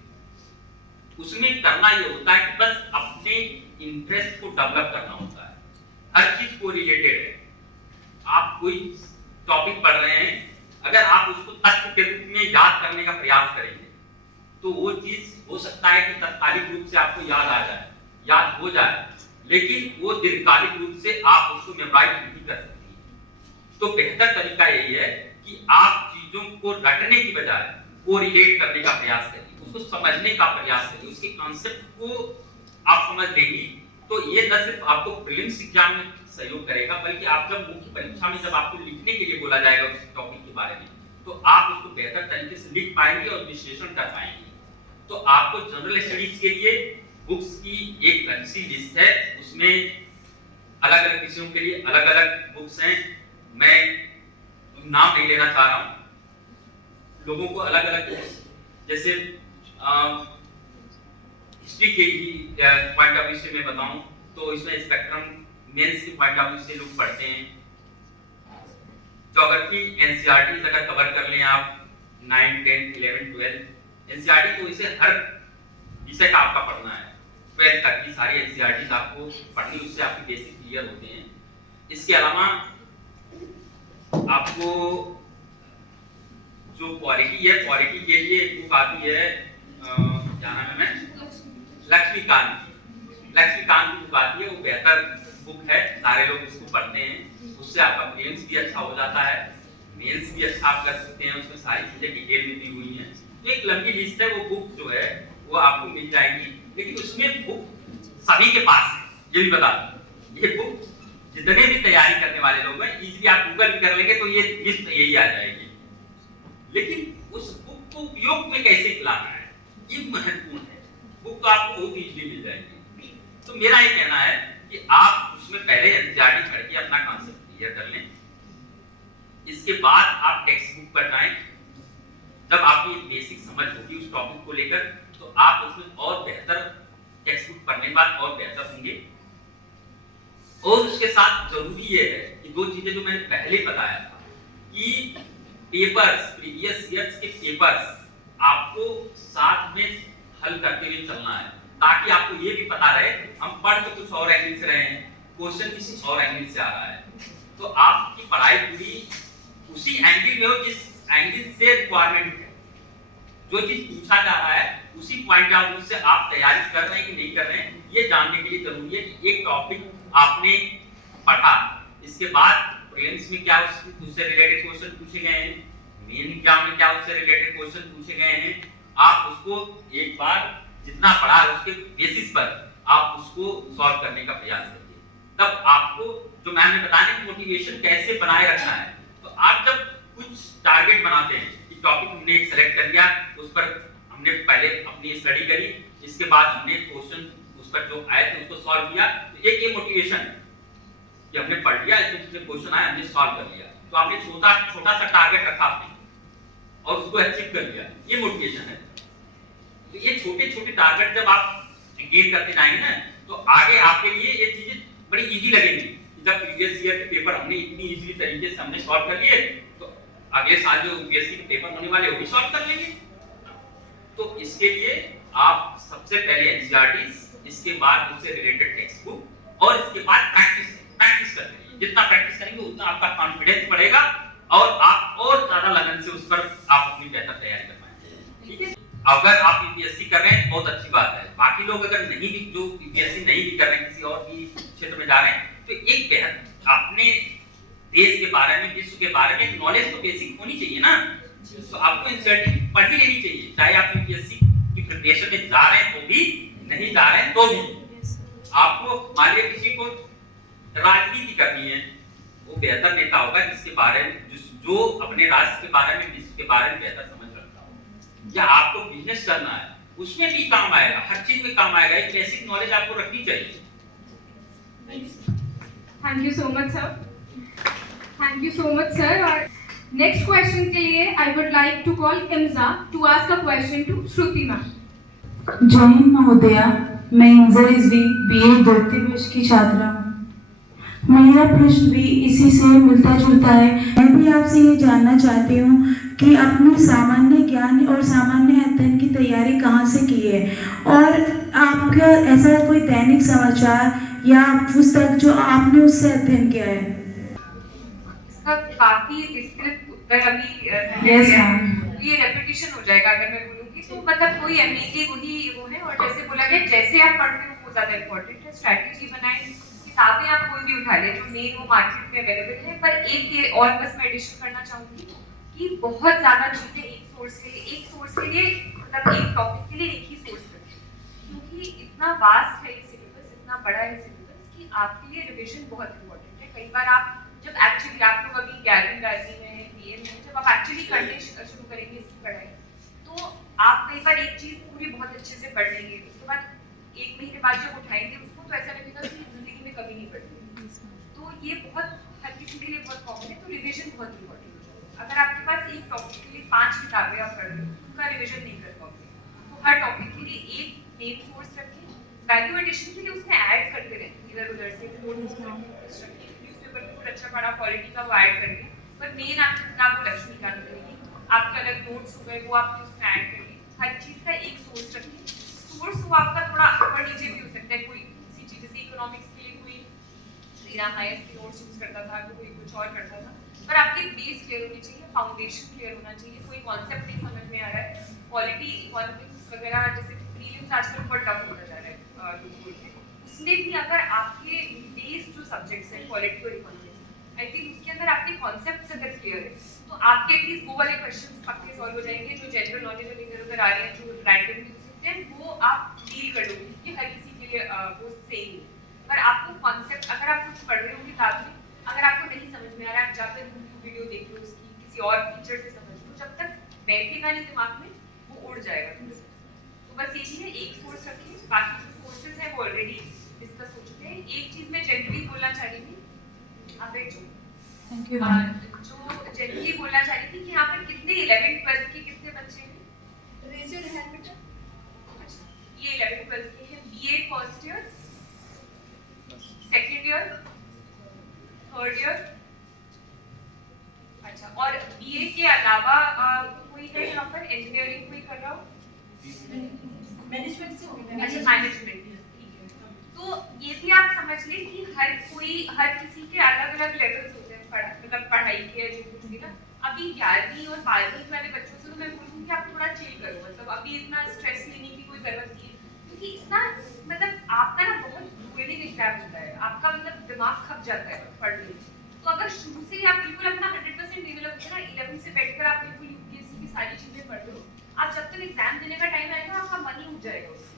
उसमें करना ये होता है कि बस अपने इंटरेस्ट को डेवलप करना होता है, हर चीज को रिलेटेड है। आप कोई टॉपिक पढ़ रहे हैं, अगर आप उसको तथ्य के रूप में याद करने का प्रयास करेंगे तो वो चीज हो सकता है कि तत्कालिक रूप से आपको याद आ जाए, याद हो जाए, लेकिन वो दीर्घकालिक रूप से आप उसको मेमोराइज नहीं कर सकती। तो बेहतर तरीका यही है कि आप चीजों को रटने की बजाय को रिलेट करने का प्रयास करिए, उसको समझने का प्रयास करिए, उसके कॉन्सेप्ट को आप समझ लेंगी तो ये न सिर्फ आपको प्रीलिम्स एग्जाम में सहयोग करेगा बल्कि आप जब मुख्य परीक्षा में जब आपको लिखने के लिए बोला जाएगा उस टॉपिक के बारे में तो आप उसको बेहतर तरीके से लिख पाएंगे और विश्लेषण कर पाएंगे। तो आपको जनरल स्टडीज के लिए बुक्स की एक अच्छी लिस्ट है, उसमें अलग अलग विषयों के लिए अलग अलग बुक्स हैं। मैं नाम नहीं लेना चाह रहा हूँ, लोगों को अलग अलग जैसे हिस्ट्री के ही पॉइंट ऑफ व्यू से मैं बताऊं तो इसमें स्पेक्ट्रम मेंस के पॉइंट ऑफ व्यू से लोग पढ़ते हैं। ज्योग्राफी एनसीईआरटी अगर कवर कर लें आप 9, 10, 11, 12 एनसीईआरटी तो इसे हर विषय का आपका पढ़ना है, 12 तक की सारी एनसीईआरटी आपको पढ़नी, उससे आपके बेसिक क्लियर होते हैं। इसके अलावा आपको जो क्वालिटी है, क्वालिटी के लिए एक बुक आती है क्या नाम है, लक्ष्मीकांत की बुक आती है, वो बेहतर बुक है, सारे लोग उसको पढ़ते हैं, उससे आपका प्रीलिम्स भी अच्छा हो जाता है, मेंस भी अच्छा आप कर सकते हैं, उसमें सारी चीजें डिटेल में दी हुई हैं। तो एक लंबी लिस्ट है, वो बुक जो है वो आपको मिल जाएगी, लेकिन उसमें बुक सभी के पास है, ये भी बता दूं, ये बुक जितने भी तैयारी तैयारी करने वाले लोग हैं, इजीली आप गूगल भी कर लेंगे तो ये लिस्ट यही आ जाएगी। लेकिन उस बुक को उपयोग में कैसे लाना है ये महत्वपूर्ण है। बुक तो आपको बहुत इजीली मिल जाएगी। तो मेरा ये कहना है कि आप उसमें पहले एनसीईआरटी पढ़ के अपना कॉन्सेप्ट क्लियर कर लें, इसके बाद आप टेक्स्ट बुक पर जाएं। जब आपकी बेसिक समझ होगी उस टॉपिक को लेकर तो आप उसमें और बेहतर टेक्स्ट बुक पढ़ने के बाद और बेहतर होंगे। और उसके साथ जरूरी ये है कि दो चीजें जो मैंने पहले बताया था कि पेपर्स, प्रीवियस ईयर्स के पेपर्स आपको साथ में हल करते हुए चलना है, ताकि आपको ये भी पता रहे हम पढ़ तो कुछ और एंगल से रहे हैं, क्वेश्चन किसी और एंगल से आ रहा है। तो आपकी पढ़ाई पूरी उसी एंगल में हो जिस एंगल से रिक्वायरमेंट है, जो चीज पूछा जा रहा है उसी पॉइंट ऑफ व्यू से आप तैयारी कर रहे हैं कि नहीं कर रहे हैं, ये जानने के लिए जरूरी है कि एक टॉपिक आपने पढ़ा, इसके बाद प्रीलिम्स में क्या उससे रिलेटेड क्वेश्चन पूछे गए हैं, मेन एग्जाम में क्या उससे रिलेटेड क्वेश्चन पूछे गए हैं, आप उसको एक बार जितना पढ़ा है उसके बेसिस पर आप उसको सॉल्व करने का प्रयास करिए। तब आपको जो मैंने बताया कि मोटिवेशन कैसे बनाए रखना है, तो आप जब कुछ टारगेट बनाते हैं कि टॉपिक हमने एक सेलेक्ट कर लिया, उस पर हमने पहले अपनी स्टडी करी, इसके बाद हमने क्वेश्चन उस पर जो आए थे उसको सॉल्व किया, तो एक ये मोटिवेशन है कि हमने पढ़ लिया, इसमें जितने क्वेश्चन आए हमने सॉल्व कर लिया। तो आपने छोटा सा टारगेट रखा आपने और उसको अचीव कर लिया, ये मोटिवेशन है। तो ये छोटे छोटे टारगेट जब आप गेन करते जाएंगे ना, तो आगे आपके लिए ये चीजें बड़ी इजी लगेंगी। जब प्रीवियस ईयर के पेपर हमने इतनी इजीली तरीके से हमने सॉल्व कर लिए, तो अगले साल जो यूपीएससी के पेपर होने वाले वो भी सॉल्व कर लेंगे। तो इसके लिए आप सबसे पहले एनसीईआरटी, इसके बाद उससे रिलेटेड टेक्स्ट बुक और इसके बाद प्रैक्टिस करते रहिए। जितना प्रैक्टिस करेंगे उतना आपका कॉन्फिडेंस बढ़ेगा और आप और ज्यादा लगन से उस पर आप अपनी बेहतर तैयारी कर पाएंगे। ठीक है, अगर आप यूपीएससी कर रहे हैं बहुत अच्छी बात है। बाकी लोग अगर नहीं भी, जो यूपीएससी नहीं भी कर रहे हैं, किसी और भी क्षेत्र में जा रहे हैं, तो एक बेहद अपने देश के बारे में, विश्व के बारे में नॉलेज तो बेसिक होनी चाहिए ना। तो आपको एनसीईआरटी पढ़ ही लेनी चाहिए, चाहे आप यूपीएससी की प्रिपरेशन में जा रहे हैं तो भी, नहीं जा रहे हैं तो भी। आपको मान लीजिए किसी को राजनीति करनी है, वो बेहतर नेता होगा जिसके बारे में, जो अपने राष्ट्र के बारे में, विश्व के बारे में बेहतर समझ रखता हो। या आपको बिजनेस करना है, उसमें भी काम आएगा, हर चीज में काम आएगा। एक बेसिक नॉलेज आपको रखनी चाहिए। Thank you so much sir, thank you so much sir. और नेक्स्ट क्वेश्चन के लिए I would like to call इम्जा to ask a question to Shruti ma'am. जय हिंद महोदया, मैं इंजर रिजवी बीए द्वितीय वर्ष की छात्रा हूँ। मेरा प्रश्न भी इसी से मिलता जुलता है। मैं भी आपसे ये जानना चाहती हूँ कि अपनी सामान्य ज्ञान और सामान्य अध्ययन की तैयारी कहाँ से की है, और आपका ऐसा कोई दैनिक समाचार या पुस्तक जो आपने उससे अध्ययन किया है। इसका काफी विस्तृत उत्तर अभी Yes, है। ma'am. ये रेपिटेशन हो जाएगा अगर मैं बोलूंगी, तो मतलब कोई एमएससी वही वो है। और जैसे बोला गया, जैसे आप पढ़ते हो वो ज्यादा इंपॉर्टेंट है। स्ट्रैटेजी बनाए, किताबें आप कोई भी उठा ले, जो मेन वो मार्केट में अवेलेबल है। पर एक ये और बस मैं एडिशन करना चाहूंगी कि बहुत ज्यादा चीजें एक सोर्स के लिए मतलब एक टॉपिक के लिए एक ही सोर्स रखें, क्योंकि इतना वास्ट है ये सिलेबस, इतना बड़ा है सिलेबस कि आपके लिए रिवीजन बहुत इंपॉर्टेंट है। कई बार आप जब एक्चुअली, आप लोग अभी 11वीं 12वीं में, बीए में, जब आप एक्चुअली करने शुरू करेंगे इसकी पढ़ाई, तो आप कई बार एक चीज पूरी बहुत अच्छे से पढ़ लेंगे, उसके बाद 1 महीने बाद जब उठाएंगे उसको तो ऐसा लगेगा कि जिंदगी में कभी नहीं पढ़ी। तो ये बहुत हर किसी के लिए बहुत कॉमन है। तो रिवीजन बहुत इंपॉर्टेंट हो जाता है। अगर आपके पास एक टॉपिक के लिए 5 किताबें आप पढ़ रहे हो, उनका रिवीजन नहीं कर पाओगे। तो हर टॉपिक के लिए एक मेन सोर्स रखें, वैल्यू एडिशन के लिए उसमें ऐड करते रहें, इधर उधर से न्यूज़पेपर में कुछ अच्छा पढ़ा, पॉलिटी का वो ऐड करेंगे, पर मेन आपकी किताब वो लक्ष्मीकांत करेगी। आपके अलग नोट्स हो गए वो आपने उसमें ऐड करेंगे। हर चीज़ का एक सोर्स रखें। सोर्स वो आपका थोड़ा ऊपर नीचे भी हो सकता है, कोई किसी चीज़, जैसे इकोनॉमिक्स के लिए कोई श्रीराम आईएएस के नोट्स यूज करता था, कोई कुछ और करता था, पर आपके बेस क्लियर होनी चाहिए, फाउंडेशन क्लियर होना चाहिए। कोई कॉन्सेप्ट नहीं समझ में आ रहा है, पॉलिटी, इकोनॉमिक्स वगैरह, जैसे प्रीलिम्स आजकल बहुत टफ होता जा रहा है बोर्ड में, उसमें भी अगर आपके बेस जो सब्जेक्ट्स हैं पॉलिटी और इकोनॉमिक्स, आई थिंक उसके अंदर आपके कॉन्सेप्ट्स अगर क्लियर है तो आपके एटलीस्ट वो वाले क्वेश्चंस पक्के सॉल्व हो जाएंगे। जो जनरल नॉलेज में इधर उधर आ रहे हैं, जो रैंडमली हो सकते हैं, वो आप डील कर लोगे। ये हर किसी के लिए वो सेम है। पर आपको कॉन्सेप्ट, अगर आप कुछ पढ़ रहे हो किताब में, अगर प्योर टीचर से समझ लो, जब तक बैठेगा नहीं दिमाग में वो उड़ जाएगा थोड़ा सा। तो बस यही है, एक सोर्स रखिए, बाकी जो सोर्सेज हैं वो ऑलरेडी डिस्कस हो चुके हैं। एक चीज मैं जनरली बोलना चाह रही थी, आप बैठ जाओ। Thank you. जो जनरली बोलना चाह रही थी कि यहाँ पर कितने 11th 12th के कितने बच्चे हैं? रेज योर हैंड बेटा। अच्छा, ये 11th 12th के हैं, BA first year, second year, third year. अच्छा, और बीए के अलावा कोई है यहाँ पर इंजीनियरिंग कोई कर रहा हो? मैनेजमेंट से हो गया। अच्छा, मैनेजमेंट, ठीक है। तो ये भी आप समझ लें कि हर किसी के अलग अलग लेवल्स होते हैं मतलब पढ़ाई के, जो कुछ भी ना। अभी 11वीं और 12वीं वाले बच्चों से तो मैं बोलूँगी कि आप थोड़ा चिल करो, मतलब अभी इतना स्ट्रेस लेने की कोई जरूरत नहीं है, क्योंकि इतना मतलब आपका ना बहुत ग्रुएलिंग एग्जाम होता है, आपका मतलब दिमाग खप जाता है पढ़ने में। तो अगर शुरू से ही आप बिल्कुल अपना 100% डेवलप करें ना, 11 से बैठकर आप बिल्कुल यूपीएससी की सारी चीजें पढ़ लो, आप जब तक एग्जाम देने का टाइम आएगा आपका मन ही उठ जाएगा उससे।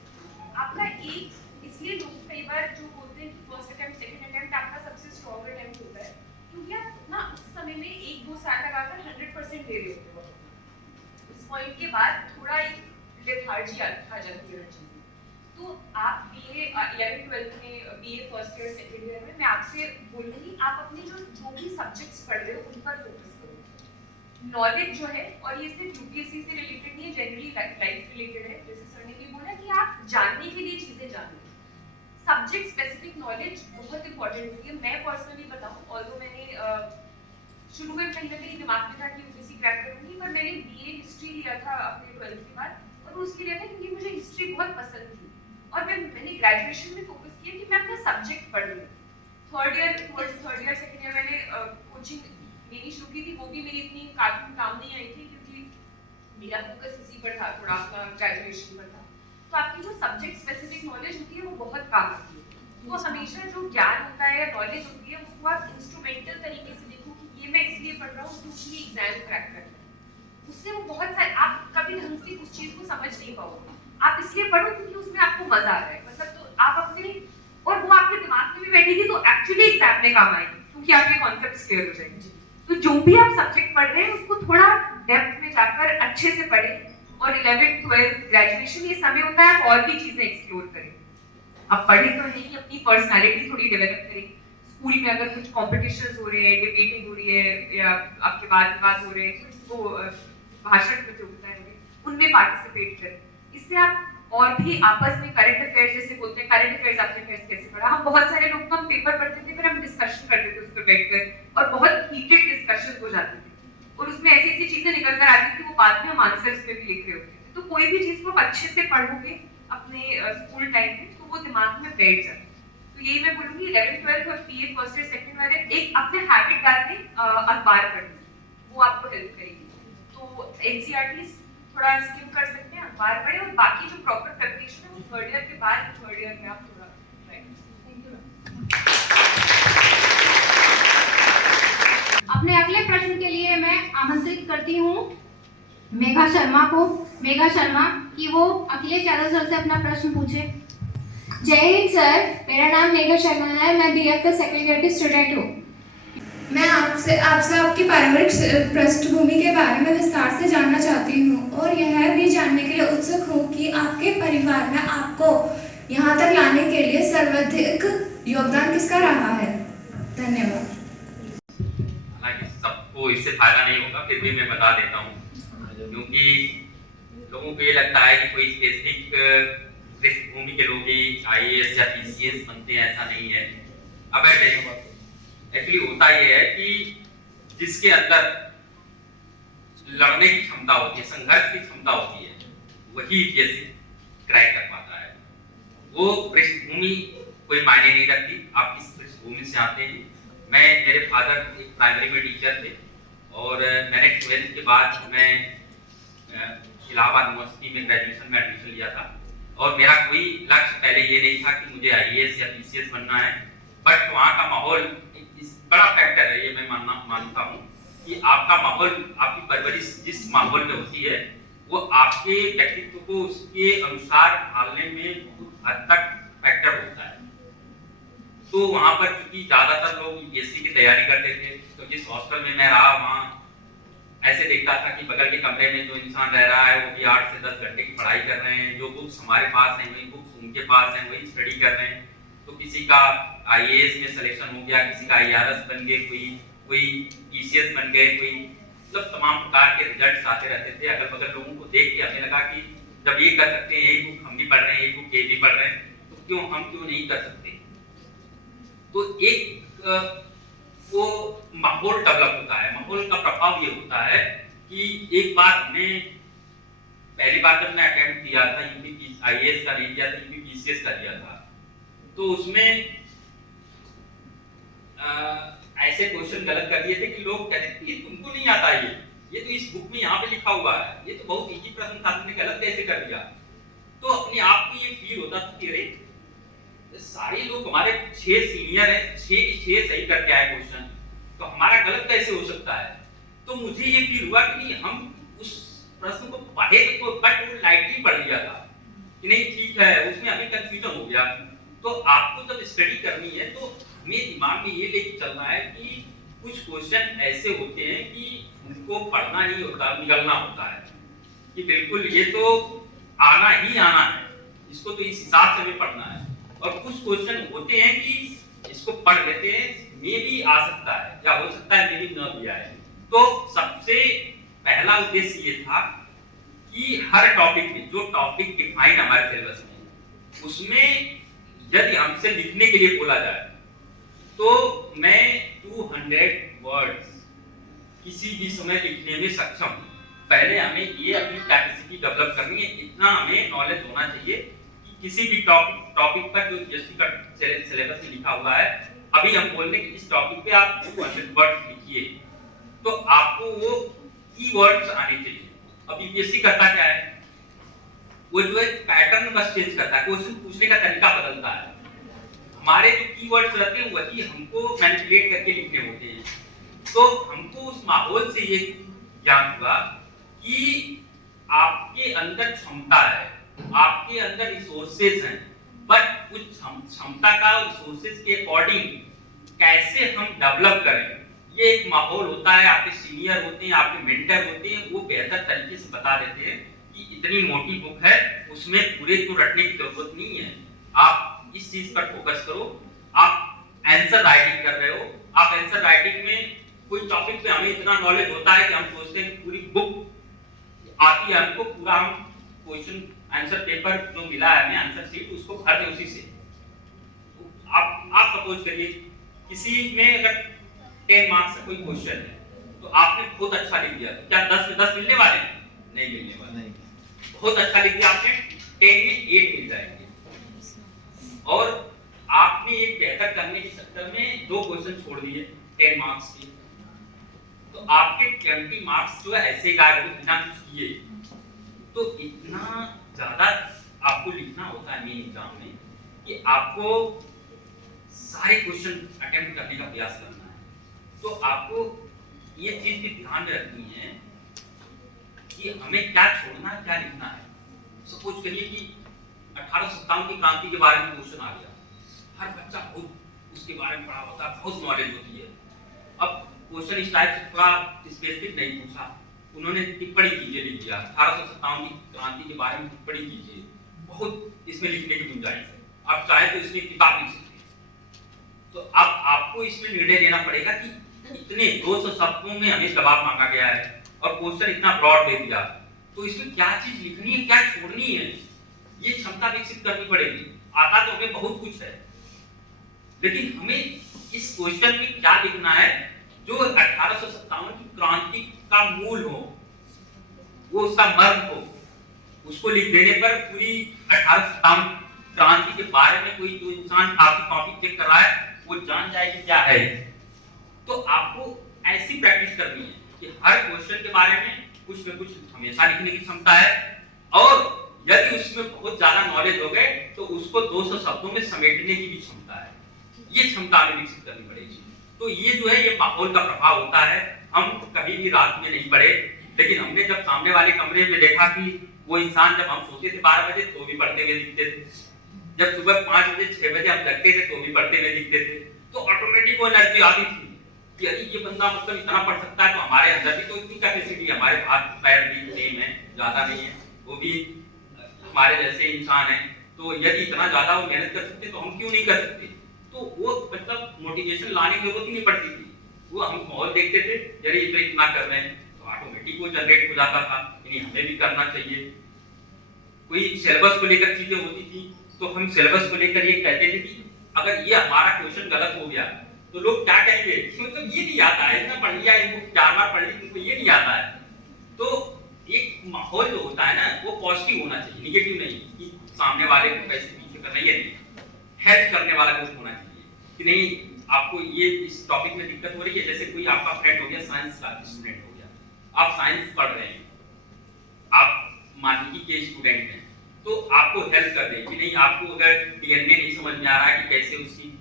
आपका एक, इसलिए लोग कई बार जो बोलते हैं कि फर्स्ट अटेम्प्ट सेकंड अटेम्प्ट आपका सबसे स्ट्रॉन्ग अटेम्प्ट होता है, क्योंकि आप ना उस समय में 1-2 साल लगाकर 100% दे रहे होते हो। उस पॉइंट के बाद थोड़ा एक लेथार्जी आ जाती है चीजें। तो आप बीए 11th 12th में, BA first year second year में, मैं आपसे बोलूँगी आप अपने जो भी सब्जेक्ट्स पढ़ रहे हो उन पर फोकस करो। नॉलेज जो है, और ये सिर्फ यूपीएससी से रिलेटेड नहीं है, जनरली लाइफ रिलेटेड है, जैसे सर ने भी बोला कि आप जानने के लिए चीजें जानो। सब्जेक्ट स्पेसिफिक नॉलेज बहुत इंपॉर्टेंट होती है। मैं पर्सनली बताऊं, ऑल्दो मैंने शुरू में कहीं ना कहीं दिमाग में था कि यूपीएससी क्रैक करूंगी, पर मैंने बीए हिस्ट्री लिया था अपने 12th के बाद, और उसके लिए था क्योंकि मुझे हिस्ट्री बहुत पसंद थी, और मैंने ग्रेजुएशन में फोकस किया कि मैं अपना सब्जेक्ट पढ़ लूँ। थर्ड ईयर सेकंड ईयर मैंने कोचिंग लेनी शुरू की थी, वो भी मेरी इतनी काम नहीं आई थी, क्योंकि मेरा फोकस इसी पर था, थोड़ा अपना ग्रेजुएशन पर था। तो आपकी जो सब्जेक्ट स्पेसिफिक नॉलेज होती है वो बहुत काम आती है। तो हमेशा जो ज्ञान होता है या नॉलेज होती है उसको आप इंस्ट्रूमेंटल तरीके से देखो कि ये मैं इसलिए पढ़ रहा हूँ क्योंकि एग्जाम क्रैक करना है। उससे वो बहुत सारे, आप कभी ढंग से उस चीज को समझ नहीं पाओगे, आप इसलिए पढ़ो क्योंकि उसमें आपको मजा आ रहा है, मतलब तो आप अपने, और वो आपके दिमाग में भी बैठेगी तो एक्चुअली एग्जाम में काम आएगी, क्योंकि आपके कॉन्सेप्ट्स क्लियर हो जाएंगे। तो जो भी आप सब्जेक्ट पढ़ रहे हैं उसको थोड़ा डेप्थ में जाकर अच्छे से पढ़ें, और 11th 12th ग्रेजुएशन ये समय होता है आप और भी चीजें एक्सप्लोर करें। आप पढ़े तो नहीं, अपनी पर्सनालिटी थोड़ी डेवलप करें। स्कूल में अगर कुछ कॉम्पिटिशंस हो रहे हैं, डिबेटिंग हो रही है, या आपके वाद विवाद हो रहे हैं, तो भाषण प्रतियोगिताएं हो रही हैं, उनमें पार्टिसिपेट करें। इससे आप और भी आपस में करंट अफेयर्स, जैसे बोलते हैं करंट अफेयर्स, आपने अफेयर्स कैसे पढ़ा, हम बहुत सारे लोग तो हम पेपर पढ़ते थे फिर हम डिस्कशन करते थे उस पर बैठकर, और बहुत हीटेड डिस्कशन हो जाते थे, और उसमें ऐसी ऐसी चीजें निकल कर आती थी वो बाद में हम आंसर्स में भी लिख रहे होते थे। तो कोई भी चीज को आप अच्छे से पढ़ोगे अपने स्कूल टाइम में तो वो दिमाग में बैठ जाता है। तो यही मैं बोलूंगी 11th 12th और बीए फर्स्ट ईयर सेकंड वाले एक अपने हैबिट डालने अखबार पढ़ने, वो आपको हेल्प करेगी। तो एनसीईआरटी थोड़ा स्किप कर सकते हैं, अखबार पढ़े, और बाकी जो प्रॉपर प्रिपरेशन है वो थर्ड ईयर के बाद, थर्ड ईयर में आप थोड़ा ट्राई कर सकते हैं। अपने अगले प्रश्न के लिए मैं आमंत्रित करती हूँ मेघा शर्मा को, मेघा शर्मा कि वो अखिलेश यादव सर से अपना प्रश्न पूछे। जय हिंद सर, मेरा नाम मेघा शर्मा है, मैं बीएफ का सेकंड ईयर की स्टूडेंट हूँ। मैं आपसे आपकी पारिवारिक पृष्ठभूमि के बारे में विस्तार से जानना चाहती हूँ, और यह भी जानने के लिए उत्सुक हूँ कि आपके परिवार में आपको यहाँ तक लाने के लिए सर्वाधिक योगदान किसका रहा है? धन्यवाद। हालांकि सबको इससे फायदा नहीं होगा, फिर भी मैं बता देता हूँ, क्योंकि लोगों को ये लगता है कि कोई स्पेसिफिक पृष्ठभूमि के लोग ही आईएएस या पीसीएस बनते हैं, ऐसा नहीं है। अब एक्चुअली होता ये है कि जिसके अंदर लड़ने की क्षमता होती है, संघर्ष की क्षमता होती है, वही यूपीएससी क्रैक कर पाता है। वो पृष्ठभूमि कोई मायने नहीं रखती, आप किस पृष्ठभूमि से आते हैं। मेरे फादर एक प्राइमरी में टीचर थे, और मैंने 12th के बाद मैं इलाहाबाद यूनिवर्सिटी में ग्रेजुएशन में एडमिशन लिया था, और मेरा कोई लक्ष्य पहले ये नहीं था कि मुझे आईएएस या पीसीएस बनना है। बट वहाँ का माहौल बड़ा फैक्टर है, ये मैं मानता हूँ कि आपका माहौल, आपकी परवरिश जिस माहौल में होती है वो आपके व्यक्तित्व को उसके अनुसार ढालने में कुछ हद तक फैक्टर होता है। तो वहाँ पर क्योंकि ज्यादातर लोग यूपीएससी की तैयारी करते थे, तो जिस हॉस्टल में मैं रहा वहाँ ऐसे देखता था कि बगल के कमरे में जो इंसान रह रहा है वो भी 8 से 10 घंटे की पढ़ाई कर रहे हैं, जो बुक्स हमारे पास हैं वही बुक्स उनके पास हैं, वही स्टडी कर रहे हैं। तो किसी का IAS में सिलेक्शन हो गया, किसी का IRS बन गए, कोई PCS बन गए, कोई मतलब तमाम प्रकार के रिजल्ट्स आते रहते थे। अगल बगल लोगों को देख के हमें लगा कि जब ये कर सकते हैं, यही बुक हम भी पढ़ रहे हैं, यही बुक ये भी पढ़ रहे हैं, तो हम क्यों नहीं कर सकते। तो एक वो माहौल डेवलप होता है। माहौल का प्रभाव ये होता है कि एक बार हमने पहली बार जब मैं अटेम्प्ट किया था IAS का नहीं किया था, UPPCS का दिया था, तो उसमें ऐसे क्वेश्चन गलत कर दिए थे कि लोग कहते थे ये तुमको नहीं आता, ये तो इस बुक में यहाँ पे लिखा हुआ है, ये तो बहुत इजी प्रश्न था, तुमने गलत कैसे कर दिया। तो अपने आप को ये फील होता था कि अरे सारे लोग हमारे 6 सीनियर हैं, 6 की 6 सही करके आए क्वेश्चन, तो हमारा गलत कैसे हो सकता है। तो मुझे ये फील हुआ कि नहीं, हम उस प्रश्न को पढ़े तो बट वो लाइटली पढ़ लिया था कि नहीं ठीक है, उसमें हमें कंफ्यूजन हो गया। तो आपको जब स्टडी करनी है तो हमें दिमाग में ये लेके चलना है कि कुछ क्वेश्चन ऐसे होते हैं कि उनको पढ़ना नहीं होता, निगलना होता है कि बिल्कुल ये तो आना ही आना है, इसको तो इस हिसाब से हमें पढ़ना है। और कुछ क्वेश्चन होते हैं कि इसको पढ़ लेते हैं, मे भी आ सकता है या हो सकता है मे भी न भी आए। तो सबसे पहला उद्देश्य ये था कि हर टॉपिक में जो टॉपिक डिफाइन हमारे सिलेबस में, उसमें यदि हमसे लिखने के लिए बोला जाए तो मैं 200 वर्ड्स किसी भी समय लिखने में सक्षम हूँ। पहले हमें ये अपनी कैपेसिटी डेवलप करनी है, इतना हमें नॉलेज होना चाहिए कि किसी भी टॉपिक पर जो यूपीएससी का सिलेबस में लिखा हुआ है, अभी हम बोल रहे हैं कि इस टॉपिक पे आप 200 वर्ड्स लिखिए, तो आपको वो कीवर्ड्स आने चाहिए। अब यूपीएससी करता क्या है, वो जो है पैटर्न बस चेंज करता है, क्वेश्चन पूछने का तरीका बदलता है। हमारे जो कीवर्ड्स रहते हैं वही हमको मैनिपुलेट करके लिखने होते हैं। तो हमको उस माहौल से ये ज्ञान हुआ कि आपके अंदर क्षमता है, आपके अंदर रिसोर्सेज हैं, बट उस क्षमता का रिसोर्सेज के अकॉर्डिंग कैसे हम डेवलप करें, ये एक माहौल होता है। आपके सीनियर होते हैं, आपके मेंटर होते हैं, वो बेहतर तरीके से बता देते हैं कि इतनी मोटी बुक है, उसमें पूरे तो रटने की जरूरत नहीं है, आप इस चीज पर फोकस करो। आप आंसर राइटिंग कर रहे हो, आप आंसर राइटिंग में कोई टॉपिक पे हमें इतना नॉलेज होता है कि हम सोचते हैं पूरी बुक आती है हमको, पूरा हम क्वेश्चन आंसर पेपर जो मिला है हमें आंसर शीट, उसको भर दें उसी से। आप सपोज करिए किसी में अगर 10 मार्क्स का कोई क्वेश्चन है तो आपने बहुत अच्छा लिख दिया, तो क्या 10 में 10 मिलने वाले? नहीं मिलने वाले। बहुत अच्छा लिख दिया आपने, 10 में 8 मिल जाएंगे। और आपने एक बेहतर करने के चक्कर में 2 क्वेश्चन छोड़ दिए 10 मार्क्स के, तो आपके 20 मार्क्स जो है ऐसे गायब हो बिना कुछ किए। तो इतना ज्यादा आपको लिखना होता है मेन एग्जाम में कि आपको सारे क्वेश्चन अटेम्प्ट करने का प्रयास करना है। तो आपको ये चीज भी ध्यान में रखनी है कि हमें क्या छोड़ना है, क्या लिखना है। सपोज करिए कि 1857 की क्रांति के बारे में क्वेश्चन आ गया, हर बच्चा बहुत उसके बारे में पढ़ा होता है, बहुत नॉलेज होती है। अब क्वेश्चन इस टाइप से थोड़ा स्पेसिफिक नहीं पूछा, उन्होंने टिप्पणी कीजिए लिख दिया 1857 की क्रांति के बारे में टिप्पणी कीजिए, बहुत इसमें लिखने की गुंजाइश है, आप चाहे तो इसमें किताब लिख सकते हैं। तो अब आपको इसमें निर्णय लेना पड़ेगा कि इतने 200 शब्दों में हमें जवाब मांगा गया है और क्वेश्चन इतना ब्रॉड दे दिया, तो इसमें क्या चीज लिखनी है, क्या छोड़नी है, ये क्षमता विकसित करनी पड़ेगी। आता तो हमें बहुत कुछ है, लेकिन हमें इस क्वेश्चन में क्या लिखना है जो 1857 की क्रांति का मूल हो, वो उसका मर्म हो। उसको लिख देने पर पूरी 1857 क्रांति के बारे में कोई जो इंसान आपकी कॉपी चेक कर रहा है वो जान जाए कि क्या है। तो आपको ऐसी प्रैक्टिस करनी है कि हर क्वेश्चन के बारे में कुछ न कुछ हमेशा लिखने की क्षमता है, और यदि उसमें बहुत ज्यादा नॉलेज हो गए तो उसको 200 शब्दों में समेटने की भी क्षमता है। ये क्षमता हमें विकसित करनी पड़ेगी। तो ये जो है ये माहौल का प्रभाव होता है। हम कभी भी रात में नहीं पढ़े, लेकिन हमने जब सामने वाले कमरे में देखा कि वो इंसान, जब हम सोते थे 12 बजे तो भी पढ़ते हुए दिखते थे, जब सुबह 5 बजे 6 बजे हम लगते थे तो भी पढ़ते हुए दिखते थे, तो ऑटोमेटिक वो एनर्जी आती थी कि यदि ये बंदा मतलब इतना पढ़ सकता है तो हमारे अंदर भी तो इतनी कैपेसिटी है, हमारे हाथ पैर भी सेम है, ज्यादा नहीं है, वो भी हमारे जैसे इंसान है, तो यदि इतना ज्यादा वो मेहनत कर सकते तो हम क्यों नहीं कर सकते। तो वो मतलब मोटिवेशन लाने की जरूरत ही नहीं पड़ती थी, वो हम माहौल देखते थे, यदि ये तो इतना कर रहे हैं तो ऑटोमेटिक वो जनरेट हो जाता था, यानी हमें भी करना चाहिए। कोई सिलेबस को लेकर चीजें होती थी तो हम सिलेबस को लेकर ये कहते थे कि अगर ये हमारा क्वेश्चन गलत हो गया तो लोग क्या कहेंगे, मतलब ये नहीं आता है, इतना पढ़ लिया, इनको 4 बार पढ़ ली, तुमको ये नहीं आता है। तो एक माहौल जो होता है ना वो पॉजिटिव होना चाहिए, निगेटिव नहीं कि सामने वाले को कैसे पीछे करना, ये नहीं, हेल्प करने वाला कुछ होना चाहिए कि नहीं आपको ये इस टॉपिक में दिक्कत हो रही है। जैसे कोई आपका फ्रेंड हो गया, साइंस का स्टूडेंट हो गया, आप साइंस पढ़ रहे हैं, आप मानविकी के स्टूडेंट हैं, तो आपको हेल्प कर दे कि नहीं आपको अगर डीएनए नहीं समझ में आ रहा है कि कैसे उसकी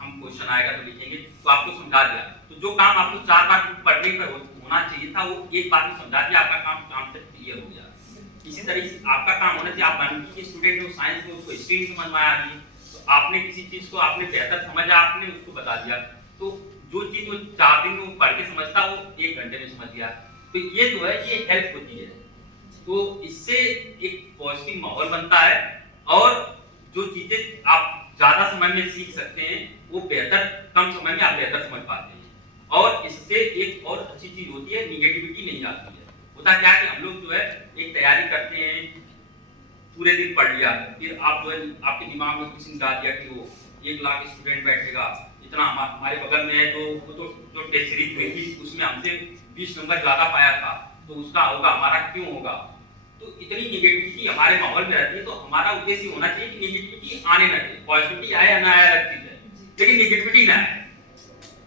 हम क्वेश्चन आएगा तो लिखेंगे, तो आपको समझा दिया, तो जो काम आपको 4 बार पढ़ने पर होना चाहिए था वो एक बार में समझा दिया, आपका काम से क्लियर हो गया। इसी तरह से आपका काम होना चाहिए, आप मानविकी के स्टूडेंट हो, साइंस में उसको हिस्ट्री नहीं समझ में आ रही है तो आपने किसी चीज को आपने बेहतर समझा, आपने उसको बता दिया, तो जो चीज वो 4 दिन में पढ़ के समझता वो 1 घंटे में समझ गया। तो ये जो है ये हेल्प होती है, तो इससे एक पॉजिटिव माहौल बनता है और जो चीजें आप ज्यादा समय में सीख सकते हैं वो बेहतर कम समय में आप बेहतर समझ पाते हैं। और इससे एक और अच्छी चीज होती है, निगेटिविटी नहीं आती है। होता क्या है कि हम लोग जो है एक तैयारी करते हैं, पूरे दिन पढ़ लिया, फिर आप जो है आपके दिमाग में कुछ डाल दिया कि वो 1 लाख स्टूडेंट बैठेगा, इतना हमारे बगल में है तो वो तो जो टेस्ट सीरीज हुई थी उसमें हमसे 20 नंबर ज्यादा पाया था तो उसका होगा, हमारा क्यों होगा। तो इतनी निगेटिविटी हमारे माहौल में रहती है, तो हमारा उद्देश्य होना चाहिए कि निगेटिविटी आने ना दे, पॉजिटिविटी आए या ना आए अलग चीज है, लेकिन निगेटिविटी ना आए,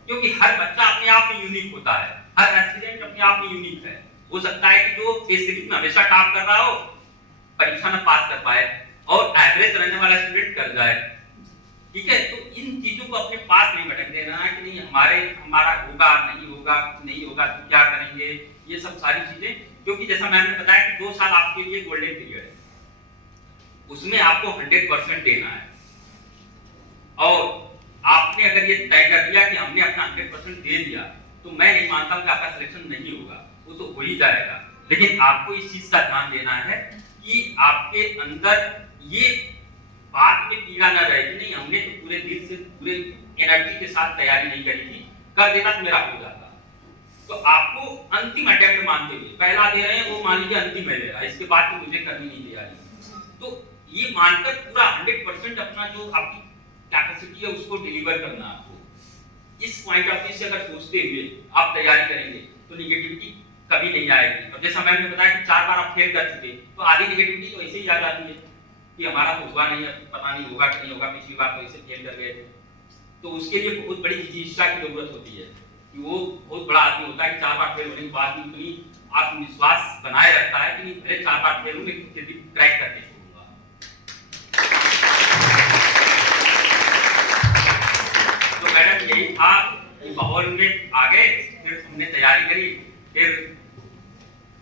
क्योंकि हर बच्चा अपने आप में यूनिक होता है, हर एस्पिरेंट अपने आप में यूनिक है। हो सकता है कि जो टेस्ट सीरीज में हमेशा टॉप कर रहा हो परीक्षा में पास कर पाए और एवरेज रहने वाला स्टूडेंट कर जाए, ठीक है। तो इन चीजों को अपने पास नहीं भटक देना है कि नहीं हमारा होगा नहीं होगा तो क्या करेंगे, ये सब सारी चीजें, क्योंकि जैसा मैंने बताया कि 2 साल आपके लिए गोल्डन पीरियड है, उसमें आपको 100% देना है और आपने अगर ये तय कर दिया कि हमने अपना 100% दे दिया तो मैं नहीं मानता हूं कि आपका सिलेक्शन नहीं होगा, वो तो हो ही जाएगा। लेकिन आपको इस चीज का ध्यान देना है कि आपके अंदर ये बात में पीड़ा ना रहे कि नहीं हमने तो पूरे दिल से पूरे एनर्जी के साथ तैयारी नहीं करी थी, कर देना तो मेरा हो जाता। तो आपको अंतिम अटेम्प्ट मानते हुए, पहला दे रहे हैं वो मान लीजिए अंतिम है मेरा, इसके बाद तो मुझे करनी नहीं तैयारी, तो ये मानकर पूरा 100% अपना जो आपकी कैपेसिटी है उसको डिलीवर करना। आपको इस पॉइंट ऑफ व्यू से अगर सोचते हुए आप तैयारी करेंगे तो निगेटिविटी कभी नहीं आएगी। अब जैसा मैंने बताया कि 4 बार आप फेल कर चुके तो आधी निगेटिविटी तो ऐसे ही आ जाती है कि हमारा तो हुआ नहीं, पता नहीं होगा कि नहीं होगा, पिछली बार तो ऐसे फेल कर गए थे। तो उसके लिए बहुत बड़ी जिज्ञासा की जरूरत होती है कि वो बहुत बड़ा आदमी होता है कि 4 बार फेल होने के बाद भी उतनी आत्मविश्वास बनाए रखता है कि नहीं पहले 4 बार फेल हूं लेकिन फिर भी क्रैक करके छोड़ूंगा। तो मैडम यही था कि माहौल में आ गए, फिर हमने तैयारी करी, फिर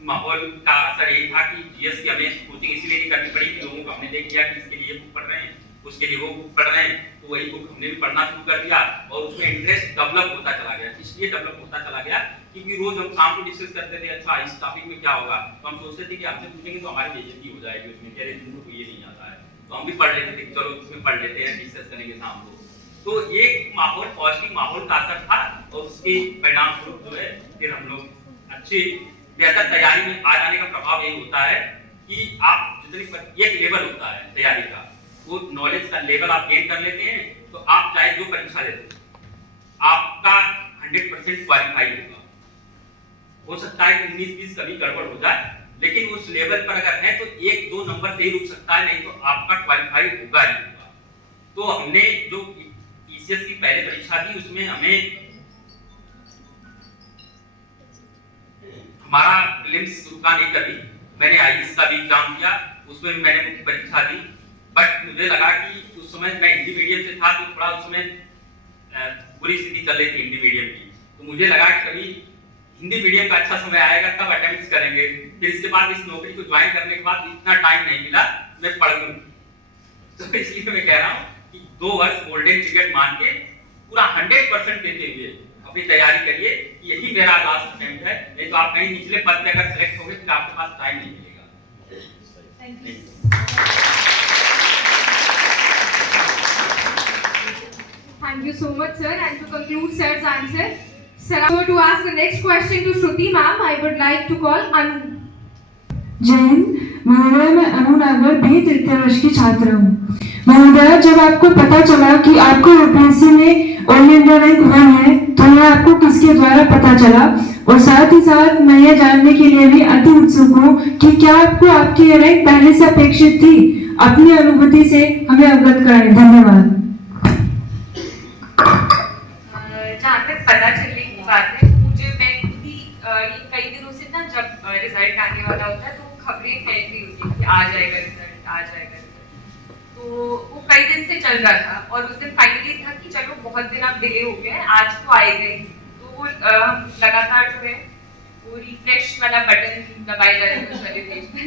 माहौल का असर यही था कि जीएस की हमें कोचिंग इसलिए नहीं करनी पड़ी कि लोगों को हमने देख लिया कि इसके लिए बुक पढ़ रहे हैं उसके लिए वो बुक पढ़ रहे हैं, तो वही बुक हमने भी पढ़ना शुरू कर दिया और उसमें इंटरेस्ट डेवलप होता चला गया। इसलिए डेवलप होता चला गया क्योंकि रोज हम शाम को डिस्कस करते थे, अच्छा इस टॉपिक में क्या होगा, तो हम सोचते थे कि हमसे पूछेंगे तो हमारी बेइज्जती हो जाएगी उसमें, कह रहे तुमको ये नहीं आता है, तो हम भी पढ़ लेते थे, चलो उसमें पढ़ लेते हैं, डिस्कस करेंगे शाम को। तो एक माहौल पॉजिटिव माहौल का असर था और उसके परिणाम स्वरूप जो है फिर हम लोग अच्छे बेहतर तैयारी में आ जाने का प्रभाव यही होता है कि आप जितनी एक लेवल होता है तैयारी का, वो नॉलेज का लेवल आप गेन कर लेते हैं तो आप चाहे जो परीक्षा देते आपका 100% क्वालिफाई होगा। हो सकता है कि 19-20 कभी गड़बड़ हो जाए, लेकिन उस लेवल पर अगर है तो 1-2 नंबर से ही रुक सकता है, नहीं तो आपका क्वालिफाई होगा ही होगा। तो हमने जो पीसीएस की पहले परीक्षा दी उसमें हमें हमारा प्रीलिम्स रुका नहीं कभी, मैंने आईएएस का भी एग्जाम दिया, उसमें मैंने मुख्य परीक्षा दी, बट मुझे लगा कि उस समय मैं हिंदी मीडियम से था तो थोड़ा उस समय बुरी स्थिति चल रही थी हिंदी मीडियम की, तो मुझे लगा कि कभी हिंदी मीडियम का अच्छा समय आएगा तब अटेम्प्ट करेंगे, फिर इसके बाद इस नौकरी को ज्वाइन करने के बाद इतना टाइम नहीं मिला मैं पढ़ लूं। तो इसलिए मैं कह रहा हूँ कि 2 वर्ष गोल्डन पीरियड मान के पूरा 100% देते हुए अपनी तैयारी करिए, यही मेरा लास्ट अटेम्प्ट है, नहीं तो आप कहीं निचले पद पे अगर सेलेक्ट हो गए तो आपके पास टाइम नहीं मिलेगा। Thank you so much, sir. And to conclude sir's answer, sir, to ask the next question to Shruti ma'am, I would like to call Anu. जय हिंद महोदय, मैं अनु नागर बी तृतीय वर्ष की छात्र हूँ। महोदय, जब आपको पता चला कि आपको यूपीएससी में ऑल इंडिया रैंक 1 है तो यह आपको किसके द्वारा पता चला? और साथ ही साथ मैं यह जानने के लिए भी अति उत्सुक हूँ कि क्या आपको आपकी यह रैंक पहले से अपेक्षित थी? अपनी अनुभूति से हमें अवगत कराएं। धन्यवाद। जहाँ तक पता चलने की बात है, मैं खुद ही कई दिनों से ना जब रिजल्ट आने वाला होता है तो खबरें फैल रही होती है कि आ जाएगा रिजल्ट, आ जाएगा रिजल्ट। तो वो कई दिन से चल रहा था और उस दिन फाइनली था कि चलो बहुत दिन अब डिले हो गया है, आज तो आएगा ही। तो वो लगातार जो है वो रिफ्रेश वाला बटन दबाए जा रहे थे उस वाले पेज पे,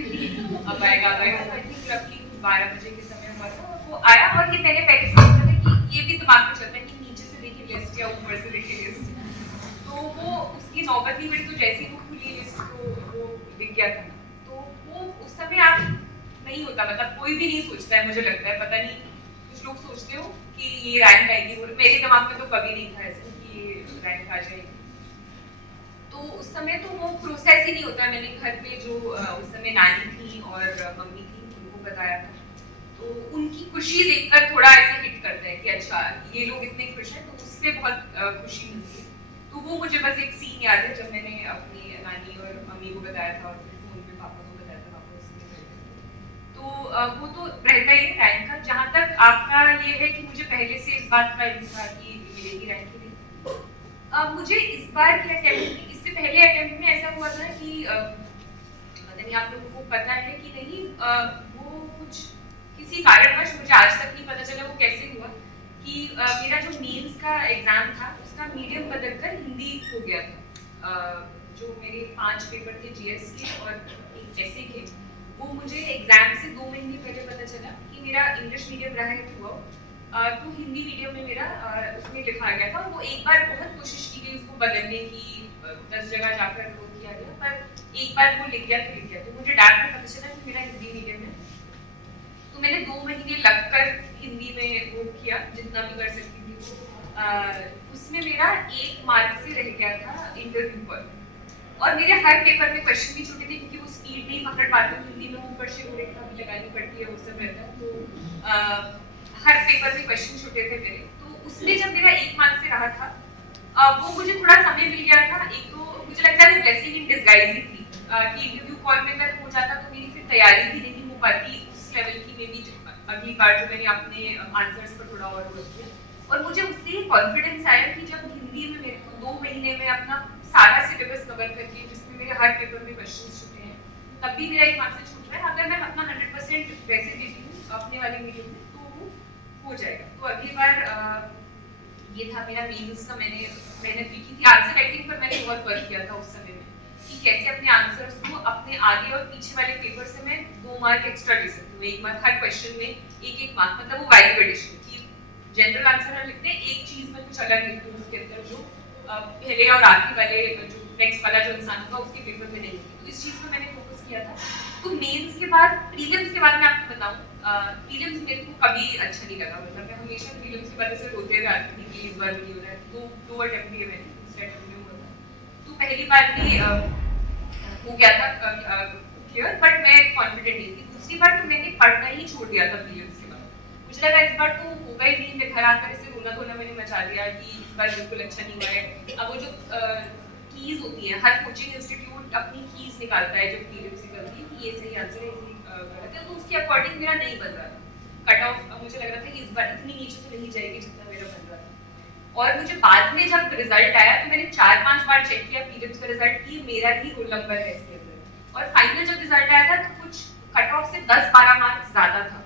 अब आएगा अब आएगा। आई थिंक रफली 12 बजे के समय हुआ था और वो आया। और ये मैंने पहले से सोचा था कि ये भी दिमाग में चलता है कि नीचे से देखिए लिस्ट या ऊपर से देखिए लिस्ट, तो वो उसकी नौबत ही बड़ी। तो जैसे ही वो खुली लिस्ट तो वो दिख गया था। तो वो उस समय आप नहीं होता, मतलब कोई भी नहीं सोचता है, मुझे लगता है, पता नहीं कुछ लोग सोचते हो कि ये रैंक आएगी, मेरे दिमाग में तो कभी नहीं था ऐसे कि ये रैंक आ जाएगी। तो उस समय तो वो प्रोसेस ही नहीं होता। मैंने घर पे जो उस समय नानी थी और मम्मी थी उनको बताया था, तो उनकी खुशी देखकर थोड़ा ऐसे हिट करता है कि अच्छा ये लोग इतने खुश हैं, तो उससे बहुत खुशी मिलती है। तो वो मुझे बस एक सीन याद है जब मैंने अपनी नानी और मम्मी को बताया था और फिर फोन पे पापा को बताया था, पापा उसमें गए थे। तो वो तो रहता ही है रैंक का। जहाँ तक आपका ये है कि मुझे पहले से इस बात का इल्म था कि मिलेगी रैंक की नहीं, मुझे इस बार के अटेम्प्ट में, इससे पहले अटेम्प्ट में ऐसा हुआ था कि पता नहीं आप लोगों को पता है कि नहीं, वो कुछ किसी कारणवश, मुझे आज तक नहीं पता चला वो कैसे हुआ, कि मेरा जो मेंस का एग्जाम था उसका मीडियम बदलकर हिंदी हो गया था। जो मेरे 5 पेपर थे जीएस के और एसए के, वो मुझे एग्जाम से 2 महीने पहले पता चला कि मेरा इंग्लिश मीडियम रहा है हुआ, तो हिंदी मीडियम में मेरा उसमें लिखा गया था। वो एक बार बहुत कोशिश की गई उसको बदलने की, 10 जगह जाकर वो किया गया, पर एक बार वो लिख गया तो लिख गया। तो मुझे डाक में पता चला कि मेरा हिंदी मीडियम है, तो मैंने 2 महीने लगकर हिंदी में वो किया जितना भी कर सकती थी। उसमें मेरा 1 मार्क से रह गया था इंटरव्यू पर, और मेरे हर पेपर में क्वेश्चन भी छूटे थे क्योंकि वो स्पीड नहीं पकड़ पाते हिंदी में, ऊपर से रेखा भी लगानी पड़ती है, वो सब रहता है। तो हर पेपर में क्वेश्चन छूटे थे मेरे। तो उसमें जब मेरा 1 मार्क से रहा था, वो मुझे थोड़ा समय मिल गया था। एक तो मुझे लगता है वो ब्लेसिंग इन डिस्गाइज ही थी कि इंटरव्यू कॉल में अगर हो जाता तो मेरी फिर तैयारी भी नहीं हो पाती उस लेवल की। मे बी अगली बार जो मैंने अपने आंसर्स पर थोड़ा और वर्क किया, और मुझे उससे कॉन्फिडेंस आया कि जब हिंदी में मेरे को 2 महीने में अपना सारा सिलेबस कवर करके, जिसमें मेरे हर पेपर में क्वेश्चन छूटे हैं, तब भी मेरा 1 मार्क से छूट रहा है। अगर मैं अपना 100% वैसे देती हूँ अपने वाले मीडियम में तो वो हो जाएगा। तो अगली बार ये था मेरा मेंस का, मैंने मेहनत भी की थी। आंसर राइटिंग पर मैंने बहुत वर्क किया था उस समय में कि कैसे अपने आंसर्स को अपने आगे और पीछे वाले पेपर से मैं 2 मार्क एक्स्ट्रा ले सकती हूँ। 1 मार्क हर क्वेश्चन में 1-1 मार्क, मतलब वो वैल्यू एडिशन की जनरल आंसर हम लिखते हैं, एक चीज में कुछ अलग लिखती हूँ उसके अंदर जो पहले और आखिरी वाले जो नेक्स्ट वाला जो इंसान होगा उसके पेपर में नहीं लिखती। तो इस चीज पर मैंने फोकस किया था। तो मेंस के बाद, प्रीलिम्स के बाद मैं आपको बताऊँ, प्रीलिम्स मेरे को कभी अच्छा नहीं लगा। मतलब मैं हमेशा प्रीलिम्स के बाद ऐसे रोते रहती थी कि इस बार नहीं हो रहा है। 2 अटेम्प्ट दिए मैंने, दूसरा अटेम्प्ट नहीं हुआ था। तो पहली बार भी हो गया था क्लियर, बट मैं कॉन्फिडेंट नहीं थी। दूसरी बार तो मैंने पढ़ना ही छोड़ दिया था प्रीलिम्स के बाद। मुझे लगा इस बार तो होगा ही नहीं। मैं घर आकर ऐसे रोना धोना मैंने मचा दिया कि इस बार बिल्कुल अच्छा नहीं हुआ है। अब वो जो कीज होती है, हर कोचिंग इंस्टीट्यूट अपनी कीज निकालता है जब प्रीलिम्स निकलती है कि ये सही आंसर है, ये गलत है। तो उसके अकॉर्डिंग मेरा नहीं बन रहा था कट ऑफ। मुझे लग रहा था कि इस बार इतनी नीचे तो नहीं जाएगी जितना मेरा बन रहा था। और मुझे बाद में जब रिजल्ट आया तो मैंने 4-5 बार चेक किया प्रीलिम्स का रिजल्ट कि मेरा ही रोल नंबर है इसके अंदर। और फाइनल जब रिजल्ट आया था तो कुछ कट ऑफ से 10-12 मार्क्स ज्यादा था।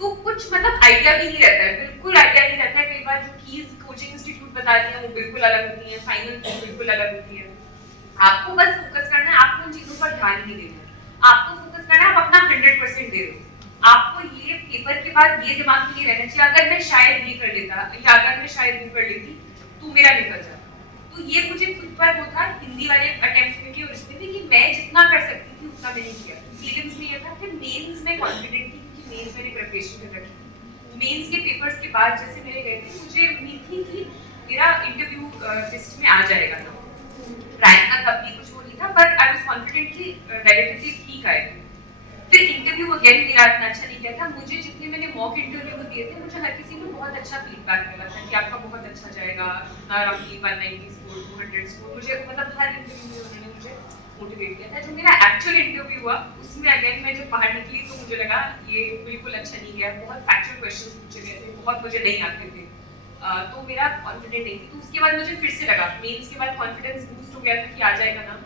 तो कुछ मतलब आइडिया भी नहीं रहता है, बिल्कुल आइडिया नहीं रहता है। कई बार जो कीज कोचिंग इंस्टीट्यूट बता रही है वो बिल्कुल अलग होती है, फाइनल बिल्कुल अलग होती है। आपको बस फोकस करना है, आपको उन चीजों पर ध्यान नहीं देना। आपको फोकस करना है, आप अपना 100% दे रहे हो। आपको ये पेपर के बाद ये दिमाग में नहीं रहना चाहिए अगर मैं शायद ये कर लेता या अगर मैं शायद वो कर लेती तो मेरा निकल जाता। तो ये मुझे खुद पर वो था हिंदी वाले अटेम्प्ट में भी और इसमें भी कि मैं जितना कर सकती थी उतना मैंने किया। प्रीलिम्स में ये था, फिर मेंस में कॉन्फिडेंट थी क्योंकि मेंस मैंने प्रिपरेशन कर रखी। मेंस के पेपर्स के बाद जैसे मेरे गए थे, मुझे उम्मीद थी कि मेरा इंटरव्यू लिस्ट में आ जाएगा ना, रैंक का तब भी कुछ वो नहीं था, बट आई वाज कॉन्फिडेंट कि रिलेटिवली ठीक आएगा। फिर इंटरव्यू अगेन मेरा इतना अच्छा नहीं गया था। मुझे जितने मैंने मॉक इंटरव्यू दिए थे, मुझे हर किसी में बहुत अच्छा फीडबैक मिला था कि आपका बहुत अच्छा जाएगा, अराउंड 190 स्कोर, 200 स्कोर, मुझे मतलब हर इंटरव्यू में उन्होंने मुझे मोटिवेट किया था। जो मेरा एक्चुअल इंटरव्यू हुआ उसमें अगेन मैं जब बाहर निकली तो मुझे लगा ये बिल्कुल अच्छा नहीं गया, बहुत फैक्चुअल क्वेश्चंस पूछे गए थे, बहुत मुझे नहीं आते थे, तो मेरा कॉन्फिडेंट नहीं थी। तो उसके बाद मुझे फिर से लगा, मेंस के बाद कॉन्फिडेंस बूस्ट हो गया था कि आ जाएगा ना।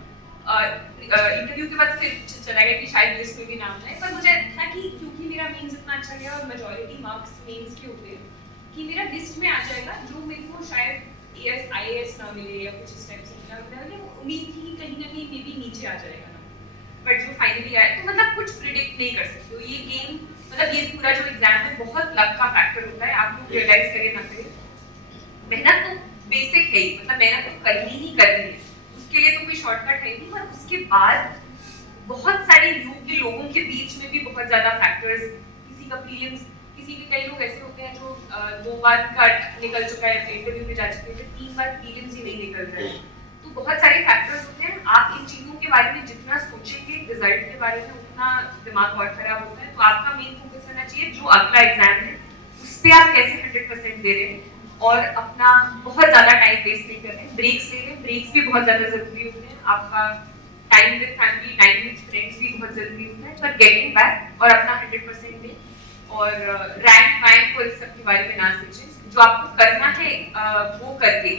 इंटरव्यू के बाद फिर चला गया कि शायद लिस्ट में भी नाम आए, पर मुझे था कि क्योंकि मेरा मेंस इतना अच्छा गया और मेजॉरिटी मार्क्स मेंस के होते कि मेरा लिस्ट में आ जाएगा, जो मेरे को शायद एएस आईएएस ना मिले या कुछ इस टाइप से मिला, मुझे उम्मीद थी कि कहीं ना कहीं मे बी नीचे आ जाएगा ना, बट जो फाइनली आया तो मतलब कुछ प्रिडिक्ट नहीं कर सकते हो। ये गेम मतलब ये पूरा जो एग्जाम है बहुत लक का फैक्टर होता है, आप लोग रियलाइज करें ना करें, मेहनत तो बेसिक है ही, मतलब मेहनत तो करनी ही करनी है, उसके लिए तो कोई शॉर्टकट है नहीं। और उसके बाद बहुत सारे युग के लोगों के बीच में भी बहुत ज्यादा फैक्टर्स, किसी का प्रीलिम्स, किसी के कई लोग ऐसे होते हैं जो 2 बार का निकल चुका है, इंटरव्यू में जा चुके हैं, 3 बार प्रीलिम्स ही नहीं निकल रहा है, तो बहुत सारे फैक्टर्स होते हैं। आप इन चीजों के बारे में जितना सोचेंगे रिजल्ट के बारे में, उतना दिमाग और खराब होता है। तो आपका मेन फोकस रहना चाहिए जो अगला एग्जाम है उस पर आप कैसे 100% दे रहे हैं और अपना बहुत ज्यादा टाइम वेस्ट नहीं कर रहे हैं, ब्रेक्स ले रहे हैं, ब्रेक्स भी बहुत ज्यादा जरूरी होते हैं, आपका time with family, time with friends भी बहुत जरूरी होता है, पर गेटिंग बैक और अपना 100% दें और रैंक वैंक और इस सब के बारे में ना सोचें, जो आपको करना है वो करके,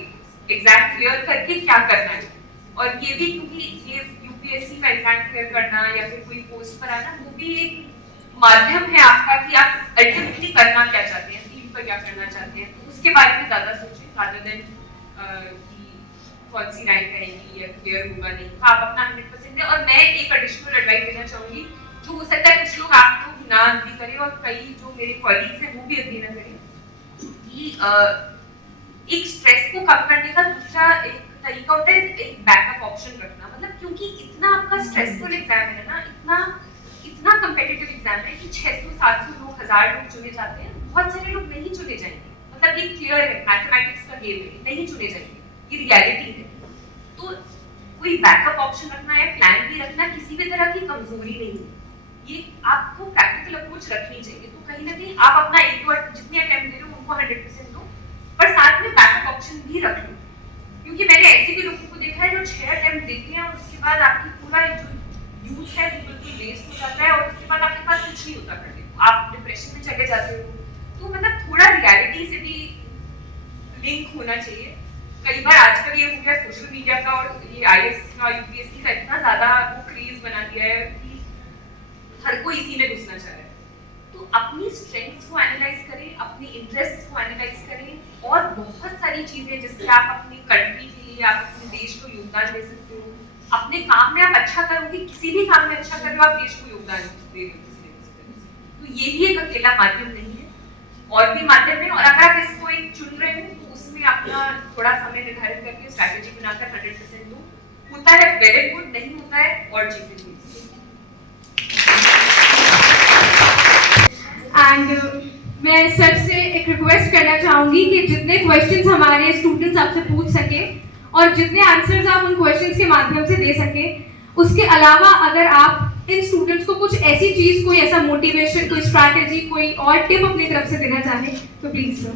एग्जाम क्लियर करके क्या करना है। और ये भी क्योंकि ये यूपीएससी का एग्जाम क्लियर करना या फिर कोई पोस्ट पर आना, वो भी एक माध्यम है आपका कि आप अल्टीमेटली करना क्या चाहते हैं, फील्ड पर क्या करना चाहते हैं, तो उसके बारे में ज्यादा सोचें रादर देन कि कौन सी रैंक आएगी या क्लियर होगा नहीं, तो आप अपना 100% दें। और मैं एक एडिशनल एडवाइस देना चाहूंगी, जो हो सकता है कुछ लोग आप लोग ना भी करें और कई जो मेरे कॉलीग्स हैं वो भी अग्री ना करें, कि एक स्ट्रेस को कम करने का दूसरा एक तरीका होता है एक बैकअप ऑप्शन रखना। मतलब क्योंकि इतना आपका स्ट्रेसफुल एग्जाम है ना, इतना कम्पिटिटिव एग्जाम है कि 600, 700 लोग, 1000 लोग चुने जाते हैं, बहुत सारे लोग नहीं चुने जाएंगे, मतलब ये क्लियर है, मैथमेटिक्स का गेम है, नहीं चुने जाएंगे, ये रियलिटी है। तो कोई बैकअप ऑप्शन रखना या प्लान भी रखना किसी भी तरह की कमजोरी नहीं है, ये आपको प्रैक्टिकल अप्रोच रखनी चाहिए। तो कहीं ना कहीं आप अपना एक और जितने अटेम्प्ट दे रहे हो उनको 100% दो, पर साथ में बैकअप ऑप्शन भी रख लो, क्योंकि मैंने ऐसे भी लोगों को देखा है जो 6 अटेम्प्ट देते हैं और उसके बाद आपकी पूरा जो यूथ है वो बिल्कुल वेस्ट हो जाता है और उसके बाद आपके पास कुछ नहीं होता करने को, आप डिप्रेशन में चले जाते हो। तो मतलब थोड़ा रियलिटी से भी लिंक होना चाहिए। कई बार आजकल ये हो गया सोशल मीडिया का और ये आईएएस का, यूपीएससी का इतना ज्यादा वो क्रेज बना दिया है कि हर कोई इसी में घुसना चाह रहा है। तो अपनी स्ट्रेंथ्स को एनालाइज करें, अपनी इंटरेस्ट्स को एनालाइज करें और बहुत सारी चीजें जिससे आप अपनी कंट्री के लिए, आप अपने देश को योगदान दे सकते हो। अपने काम में आप अच्छा करोगे, किसी भी काम में अच्छा कर रहे हो, आप देश को योगदान दे रहे हो। तो ये भी एक अकेला माध्यम नहीं है, और भी माध्यम है, और अगर आप इसको एक चुन रहे हो तो उसमें अपना थोड़ा समय निर्धारित करके स्ट्रैटेजी बनाकर 100% दो। होता है वेल एंड गुड, नहीं होता है और चीजें भी। एंड मैं सर से एक रिक्वेस्ट करना चाहूंगी कि जितने क्वेश्चंस हमारे स्टूडेंट्स आपसे पूछ सके और जितने आंसर्स आप उन क्वेश्चंस के माध्यम से दे सके, उसके अलावा अगर आप इन स्टूडेंट्स को कुछ ऐसी चीज, कोई ऐसा मोटिवेशन, कोई स्ट्रैटेजी, कोई और टिप अपनी तरफ से देना चाहें तो प्लीज सर।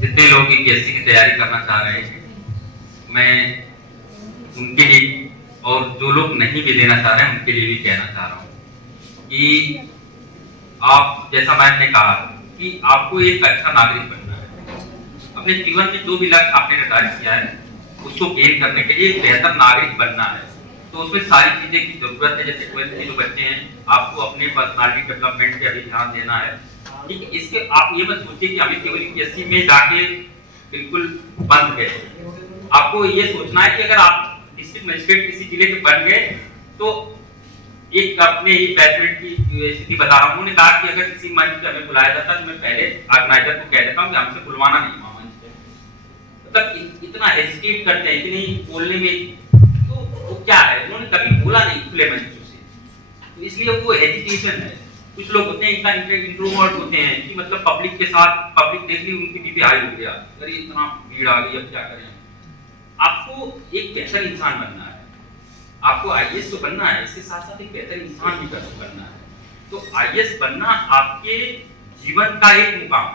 जितने लोग यूपीएससी की तैयारी करना चाह रहे हैं, मैं उनके लिए और जो लोग नहीं भी देना चाह रहे हैं उनके लिए भी कहना चाह रहा हूँ कि आप, जैसा मैंने कहा कि आपको एक अच्छा नागरिक बनना है। अपने जीवन में जो भी लक्ष्य आपने निर्धारित किया है उसको गेन करने के लिए एक बेहतर नागरिक बनना है, तो उसमें सारी चीजें की जरूरत है। जैसे 12th के जो बच्चे हैं, आपको अपने पर्सनालिटी डेवलपमेंट पे अभी ध्यान देना है। ठीक है, इसके आप ये मत सोचिए कि हमें केवल यूपीएससी में जाके बिल्कुल बंद गए। आपको ये सोचना है कि अगर आप डिस्ट्रिक्ट मजिस्ट्रेट किसी जिले के बन गए तो एक अपने ही बैचमेंट की स्थिति बता रहा हूँ। उन्होंने कहा कि अगर किसी मंच पे हमें बुलाया जाता तो मैं पहले ऑर्गेनाइजर को कह देता हूँ कि हमसे बुलवाना नहीं वहाँ मंच पे। मतलब इतना हेजिटेट करते हैं कि नहीं बोलने में, तो वो क्या है, उन्होंने कभी बोला नहीं खुले मंचों से, तो इसलिए वो हेजिटेशन है। कुछ लोग होते हैं इतना इंट्रोवर्ट होते हैं कि मतलब पब्लिक के साथ, पब्लिक देख ली उनकी बीपी हाई हो गया, अरे इतना भीड़ आ गई अब क्या करें। आपको एक बेहतर इंसान बनना है, आपको आईएएस तो बनना है, इसके साथ साथ एक बेहतर इंसान भी बनना है। तो आईएएस बनना आपके जीवन का एक मुकाम,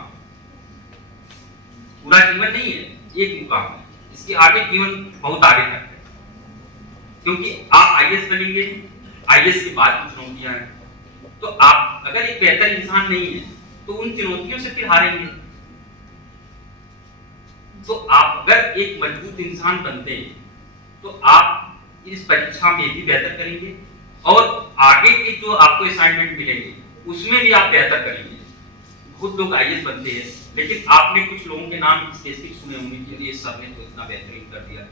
पूरा जीवन नहीं है, एक मुकाम है। इसके आगे जीवन बहुत आगे तक है, क्योंकि आप आईएएस बनेंगे, आईएएस के बाद कुछ चुनौतियां हैं, तो आप अगर एक बेहतर इंसान नहीं है तो उन चुनौतियों से फिर हारेंगे। तो आप अगर एक मजबूत इंसान बनते हैं तो आप इस परीक्षा में भी बेहतर करेंगे और आगे के जो आपको असाइनमेंट मिलेंगे उसमें भी आप बेहतर करेंगे। बहुत लोग आईएएस बनते हैं, लेकिन आपने कुछ लोगों के नाम स्पेसिफिक सुने होंगे कि ये सर ने तो इतना बेहतरीन कर दिया,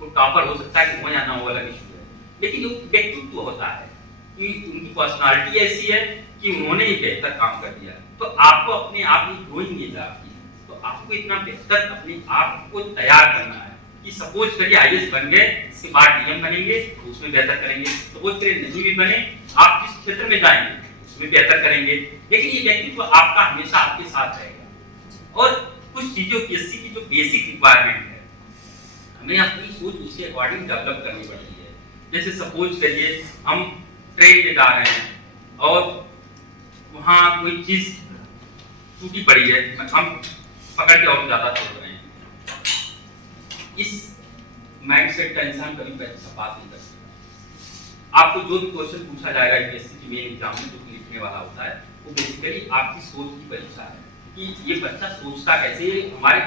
वो टॉपर हो सकता है कि हो या ना हो, अलग इशू है, लेकिन वो व्यक्तित्व होता है कि उनकी पर्सनालिटी ऐसी है कि उन्होंने ये बेहतर काम कर दिया। तो आपको अपने आप ही ग्रोइंग एज आपकी, तो आपको इतना बेहतर अपने आप को तैयार करना है कि सपोज करिए आईएएस बन गए, इसके बाद डीएम बनेंगे तो उसमें बेहतर करेंगे, सपोज करिए नहीं भी बने, आप जिस क्षेत्र में जाएंगे उसमें बेहतर करेंगे, लेकिन ये व्यक्तित्व आपका हमेशा आपके साथ रहेगा। और कुछ चीजों पीएससी की जो बेसिक रिक्वायरमेंट है, हमें अपनी सोच उसके अकॉर्डिंग डेवलप करनी पड़ती है। जैसे सपोज करिए हम ट्रेन में जा रहे हैं और वहाँ कोई चीज टूटी पड़ी है, हम पकड़ के और ज्यादा छोड़ रहे हैं, इस माइंडसेट का इंसान कभी परीक्षा पास नहीं कर सकता। आपको जो भी क्वेश्चन पूछा जाएगा यूपीएससी की मेन एग्जाम में, जो लिखने वाला होता है, वो बेसिकली आपकी सोच की परीक्षा है कि ये बच्चा सोचता कैसे, हमारे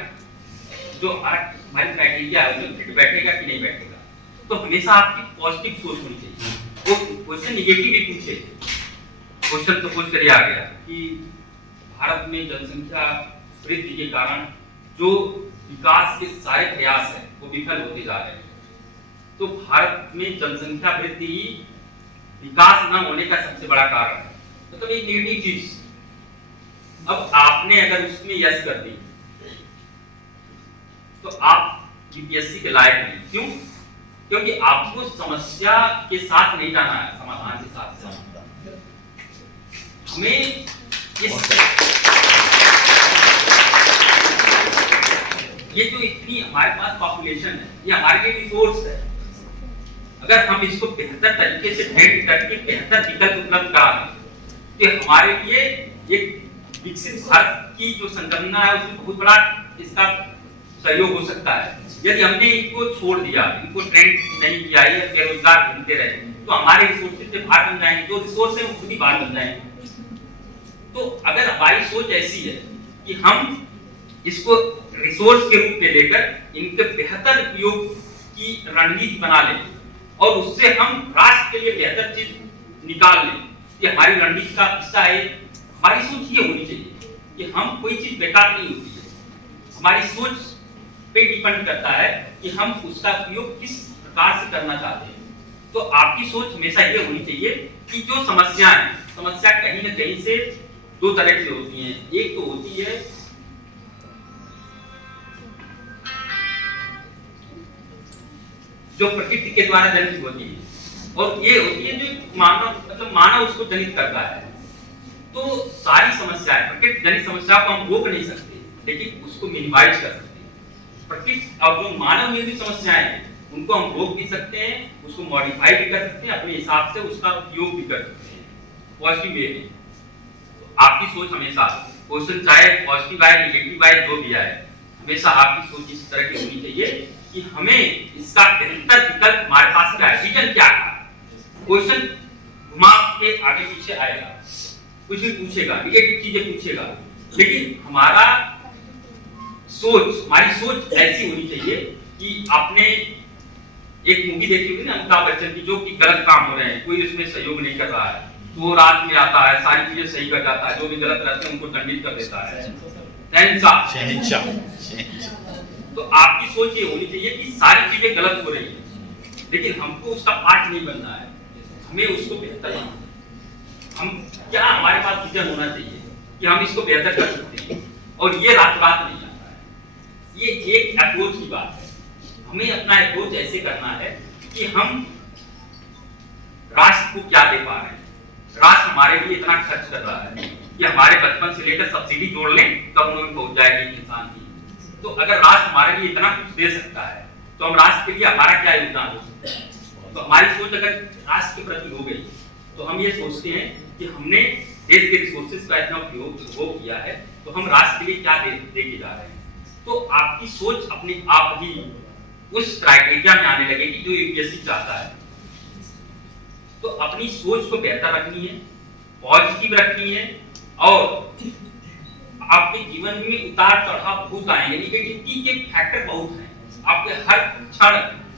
जो हमारी क्राइटेरिया है उसमें फिट बैठेगा कि नहीं बैठेगा। तो हमेशा आपकी पॉजिटिव सोच होनी चाहिए। वो क्वेश्चन निगेटिव भी पूछे, क्वेश्चन सपोज करिए आ गया कि भारत में जनसंख्या वृद्धि के कारण जो विकास के सारे प्रयास हैं वो विफल होते जा रहे हैं, तो भारत में जनसंख्या वृद्धि ही विकास न होने का सबसे बड़ा कारण है, मतलब एक नेगेटिव चीज। अब आपने अगर उसमें यस कर दी तो आप यूपीएससी के लायक नहीं। क्यों? क्योंकि आपको समस्या के साथ नहीं जाना है, समाधान के साथ जाना। हमें ये जो इतनी हमारे पास पॉपुलेशन है, ये हमारे लिए रिसोर्स है। अगर हम इसको बेहतर तरीके से ट्रेन करके बेहतर विकल्प उपलब्ध करा दें तो हमारे लिए एक विकसित भारत की जो संकल्पना है उसमें बहुत बड़ा इसका सहयोग हो सकता है। यदि हमने इनको छोड़ दिया, इनको ट्रेंड नहीं किया, ये बेरोजगार घूमते रहे, तो हमारे रिसोर्सेज से बाहर बन जाएंगे, जो रिसोर्स है वो खुद ही बाहर बन जाएंगे। तो अगर हमारी सोच ऐसी है कि हम इसको रिसोर्स के रूप में लेकर इनके बेहतर उपयोग की रणनीति बना लें और उससे हम राष्ट्र के लिए बेहतर चीज निकाल लें, ये हमारी रणनीति का हिस्सा है। हमारी सोच ये होनी चाहिए कि हम कोई चीज बेकार नहीं होती है, हमारी सोच पे डिपेंड करता है कि हम उसका उपयोग किस प्रकार से करना चाहते हैं। तो आपकी सोच हमेशा ये होनी चाहिए कि जो समस्या है, समस्या कहीं न कहीं से दो तरह से होती हैं। एक तो होती है जो प्रकृति के द्वारा जनित होती है और ये होती है जो मानव उसको जनित करता है। तो सारी समस्याएं, प्रकृति जनित समस्या को हम रोक नहीं सकते, लेकिन उसको मिनिमाइज कर सकते हैं। प्रकृति और जो मानव निर्मित समस्याएं हैं उनको हम रोक भी सकते हैं, उसको मॉडिफाई भी कर सकते हैं, अपने हिसाब से उसका उपयोग भी कर सकते हैं पॉजिटिव वे में। तो आपकी सोच हमेशा, क्वेश्चन चाहे पॉजिटिव आए नेगेटिव आए जो भी आए, हमेशा आपकी सोच इस तरह की होनी चाहिए कि हमें इसका बेहतर विकल्प हमारे पास क्या है, विजन क्या है। क्वेश्चन घुमा के आगे पीछे आएगा, कुछ भी पूछेगा, नेगेटिव चीजें पूछेगा, लेकिन हमारी सोच ऐसी होनी चाहिए कि आपने एक मूवी देखी होगी ना अमिताभ बच्चन की, जो कि गलत काम हो रहे हैं, कोई उसमें सहयोग नहीं कर रहा है, तो वो रात में आता है, सारी चीजें सही कर जाता है, जो भी गलत रहते हैं उनको दंडित कर देता है। तो आपकी सोच ये होनी चाहिए कि सारी चीजें गलत हो रही है, लेकिन हमको उसका पार्ट नहीं बनना है, हमें उसको बेहतर बनाना है। हम क्या हमारे पास विजन होना चाहिए कि हम इसको बेहतर कर सकते हैं, और ये रात रात नहीं आता है, ये एक अप्रोच की बात है। हमें अपना अप्रोच ऐसे करना है कि हम राष्ट्र को क्या दे पा रहे हैं। राष्ट्र हमारे लिए इतना खर्च कर रहा है कि हमारे बचपन से लेकर सब्सिडी जोड़ लें तब उन्हें पहुंच जाएगी इंसान की। तो अगर राष्ट्र हमारे लिए इतना कुछ दे सकता है तो हम राष्ट्र के लिए हमारा क्या योगदान हो सकता है। तो हमारी सोच अगर राष्ट्र के प्रति हो गई तो हम ये सोचते हैं कि हमने देश के रिसोर्सेज का इतना उपयोग किया है तो हम राष्ट्र के लिए क्या दे के जा रहे हैं। तो आपकी सोच अपने आप ही उस क्राइटेरिया में आने लगेगी जो यूपीएससी चाहता है। तो अपनी सोच को बेहतर रखनी है, पॉजिटिव रखनी है, और आपके जीवन में उतार चढ़ाव बहुत आएंगे, निगेटिविटी के फैक्टर बहुत हैं। आपके हर क्षण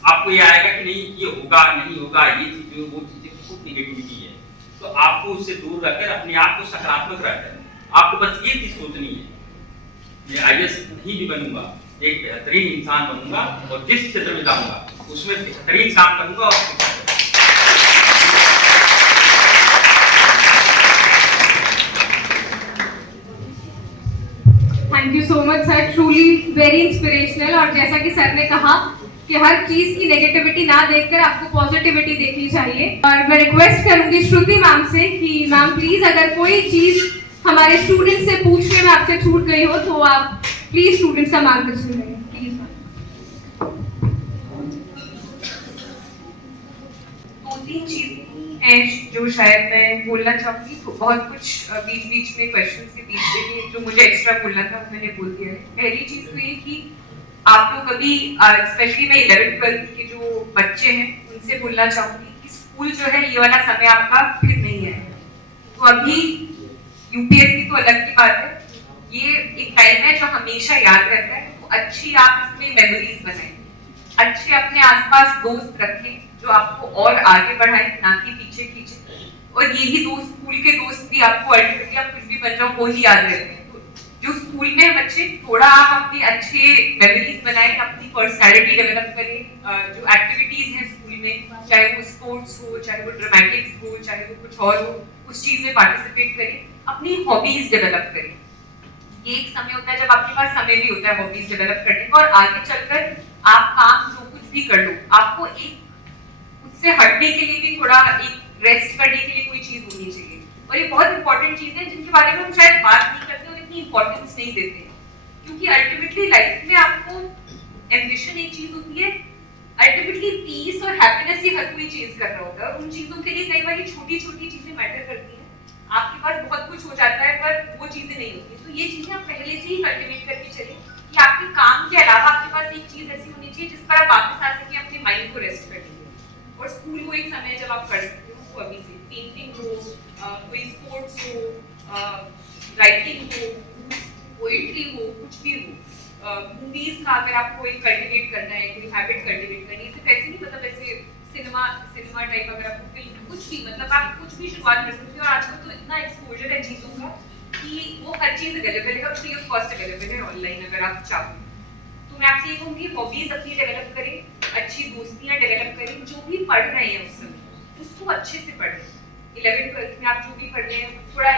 आपको ये आएगा कि नहीं ये होगा नहीं होगा, ये चीजें वो चीजें बहुत निगेटिविटी है। तो आपको उससे दूर रखकर अपने आप को सकारात्मक रखकर आपको बस ये चीज सोचनी है, मैं आईएएस नहीं भी बनूंगा, एक बेहतरीन इंसान बनूंगा और जिस क्षेत्र में जाऊंगा उसमें बेहतरीन काम करूंगा। और thank you so much sir, truly very inspirational. और जैसा कि सर ने कहा कि हर चीज की नेगेटिविटी ना देखकर आपको पॉजिटिविटी देखनी चाहिए। और मैं रिक्वेस्ट करूंगी श्रुति मैम से कि मैम प्लीज अगर कोई चीज हमारे स्टूडेंट से पूछने में आपसे छूट गई हो तो आप प्लीज स्टूडेंट्स का मार्गदर्शन करें प्लीज। दो तीन चीजें हैं जो शायद मैं बोलना चाहूंगी। बहुत कुछ बीच बीच में क्वेश्चंस के बीच में जो मुझे एक्स्ट्रा बोलना था मैंने बोल दिया है। पहली चीज तो ये कि आप लोग अभी स्पेशली मैं 11th 12th के जो बच्चे हैं उनसे बोलना चाहूंगी कि स्कूल जो है ये वाला समय आपका फिर नहीं है। तो अभी यूपीएससी तो अलग की बात है, ये एक टाइम है जो हमेशा याद रहता है। तो अच्छी आप इसमें मेमोरीज बनाएं, अच्छे अपने आसपास दोस्त रखें जो आपको और आगे बढ़ाएं, ना कि पीछे खींचे। और यही दोस्त, स्कूल के दोस्त भी आपको अल्टीमेटली आप कुछ भी बन जाओ वो ही याद रहते हैं। जो स्कूल में बच्चे थोड़ा आप अपनी अच्छे मेमोरीज बनाएं, अपनी पर्सनालिटी डेवलप करें। जो एक्टिविटीज हैं स्कूल में, चाहे वो स्पोर्ट्स हो, चाहे वो ड्रामेटिक्स हो, चाहे वो कुछ और हो, उस चीज में पार्टिसिपेट करें। अपनी हॉबीज डेवलप करें। ये एक समय होता है जब आपके पास समय भी होता है हॉबीज डेवलप करने का, और आगे चलकर आप काम जो कुछ भी कर लो आपको एक उससे हटने के लिए भी थोड़ा एक रेस्ट करने के लिए कोई चीज होनी चाहिए। और ये बहुत इंपॉर्टेंट चीज है जिनके बारे में हम शायद बात नहीं करते और इतनी इंपॉर्टेंस नहीं देते हैं, क्योंकि अल्टीमेटली लाइफ में आपको एम्बिशन एक चीज होती है, अल्टीमेटली पीस और हैप्पीनेस ही हर कोई चीज कर रहा होता है। और उन चीजों के लिए कई बार छोटी छोटी चीजें मैटर करती हैं। आपके पास बहुत कुछ हो जाता है पर वो चीजें नहीं होती। तो ये चीजें आप पहले से ही कल्टिवेट करके चलिए कि आपके काम के अलावा आपके पास एक चीज ऐसी होनी चाहिए जिस पर आप वापस आ सके अपने माइंड को रेस्ट करने के लिए। और स्कूल वो एक समय जब आप कर सकते हो उसको अभी से, पेंटिंग हो, कोई स्पोर्ट्स हो, राइटिंग हो, पोएट्री हो, कुछ भी हो, मूवीज का अगर आपको एक कल्टिवेट करना है, कोई हैबिट कल्टिवेट करनी है, सिर्फ ऐसे नहीं, मतलब ऐसे सिनेमा टाइप अगर आपको फिल्म कुछ भी, मतलब आप कुछ भी शुरुआत कर सकते हो। और आजकल तो इतना एक्सपोजर है चीजों का कि वो हर चीज अवेलेबल है और फ्री ऑफ कॉस्ट अवेलेबल है ऑनलाइन अगर आप चाहो। तो मैं आपसे ये कहूँगी हॉबीज अपनी डेवलप करें, अच्छी दोस्तियां डेवलप करें, जो भी पढ़ रहे हैं उस समय उसको अच्छे से पढ़ें। 11th 12th में आप जो भी पढ़ रहे हैं थोड़ा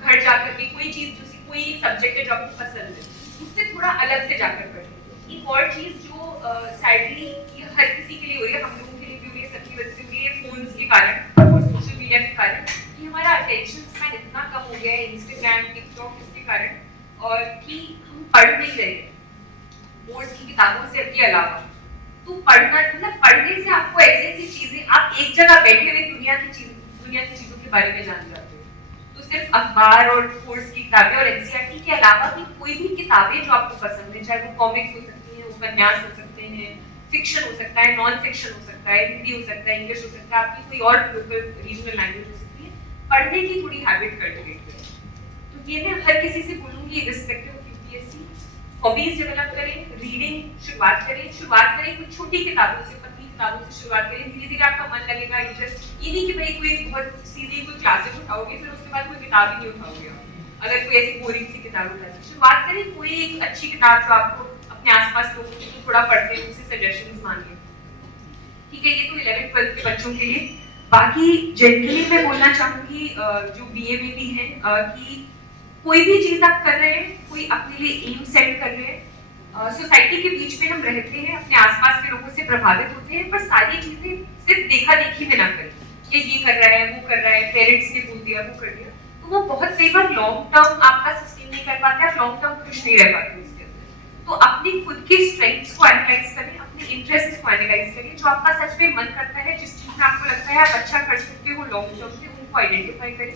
घर जाकर के कोई चीज जो कोई एक सब्जेक्ट है जो आपको पसंद है उससे थोड़ा अलग से जाकर पढ़ें। एक और चीज जो सैडली ये हर किसी के लिए हो रही है, हम लोगों के लिए भी हो रही है, सबकी वजह से हो रही है, फोन्स के कारण और सोशल मीडिया के कारण, कि हमारा अटेंशन स्पैन इतना कम हो गया है इंस्टाग्राम टिकटॉक इसके कारण, और कि हम पढ़ नहीं रहे बोर्ड्स की किताबों से के अलावा। तो पढ़ना मतलब पढ़ने से आपको ऐसी ऐसी चीजें, आप एक जगह बैठे हुए दुनिया की चीजों के बारे में जान जाते हो। तो सिर्फ अखबार और कोर्स की किताबें और एनसीईआरटी के अलावा भी कोई भी किताबें जो आपको पसंद है, चाहे वो कॉमिक्स हो सकती हैं, उपन्यास हो सकते हैं, फिक्शन हो सकता है, नॉन फिक्शन हो सकता है, हिंदी हो सकता है, इंग्लिश हो सकता है, आपकी कोई और लोकल रीजनल लैंग्वेज हो सकती है, पढ़ने की थोड़ी हैबिट कल्टिवेट करें। तो ये मैं हर किसी से बोलूंगी respective of UPSC, hobbies develop करें, रीडिंग शुरुआत करें कुछ छोटी किताबों से, पतली किताबों से शुरुआत करें। धीरे धीरे आपका मन लगेगा, इंटरेस्ट, ये नहीं कि भाई कोई बहुत सीधी कोई क्लासेस उठाओगे फिर उसके बाद कोई किताब ही नहीं उठाओगे। अगर कोई ऐसी बोरिंग सी किताब उठाओगे, शुरुआत करें कोई एक अच्छी किताब जो आपको अपने आसपास लोगों को थोड़ा पढ़ते हैं उनसे सजेशंस मांगे, ठीक है, ये तो 11th-12th के बच्चों के लिए। बाकी जनरली मैं बोलना चाहूंगी जो बीए में भी है कि कोई भी चीज आप कर रहे हैं, कोई अपने लिए एम सेट कर रहे हैं, सोसाइटी के बीच में हम रहते हैं, अपने आसपास के लोगों से प्रभावित होते हैं, पर सारी चीजें सिर्फ देखा देखी में ना करें, ये कर रहा है, वो कर रहा है, पेरेंट्स ने बोल दिया, वो कर दिया, तो वो बहुत कई बार लॉन्ग टर्म आपका सस्टेन नहीं कर पाते, आप लॉन्ग टर्म खुश नहीं रह पाते उसके अंदर। तो अपनी खुद की स्ट्रेंथ्स को एनालाइज करें, अपने इंटरेस्ट को एनालाइज करें, जो आपका सच में मन करता है, जिस चीज में आपको लगता है आप अच्छा कर सकते हो लॉन्ग टर्म में, उनको आइडेंटिफाई करें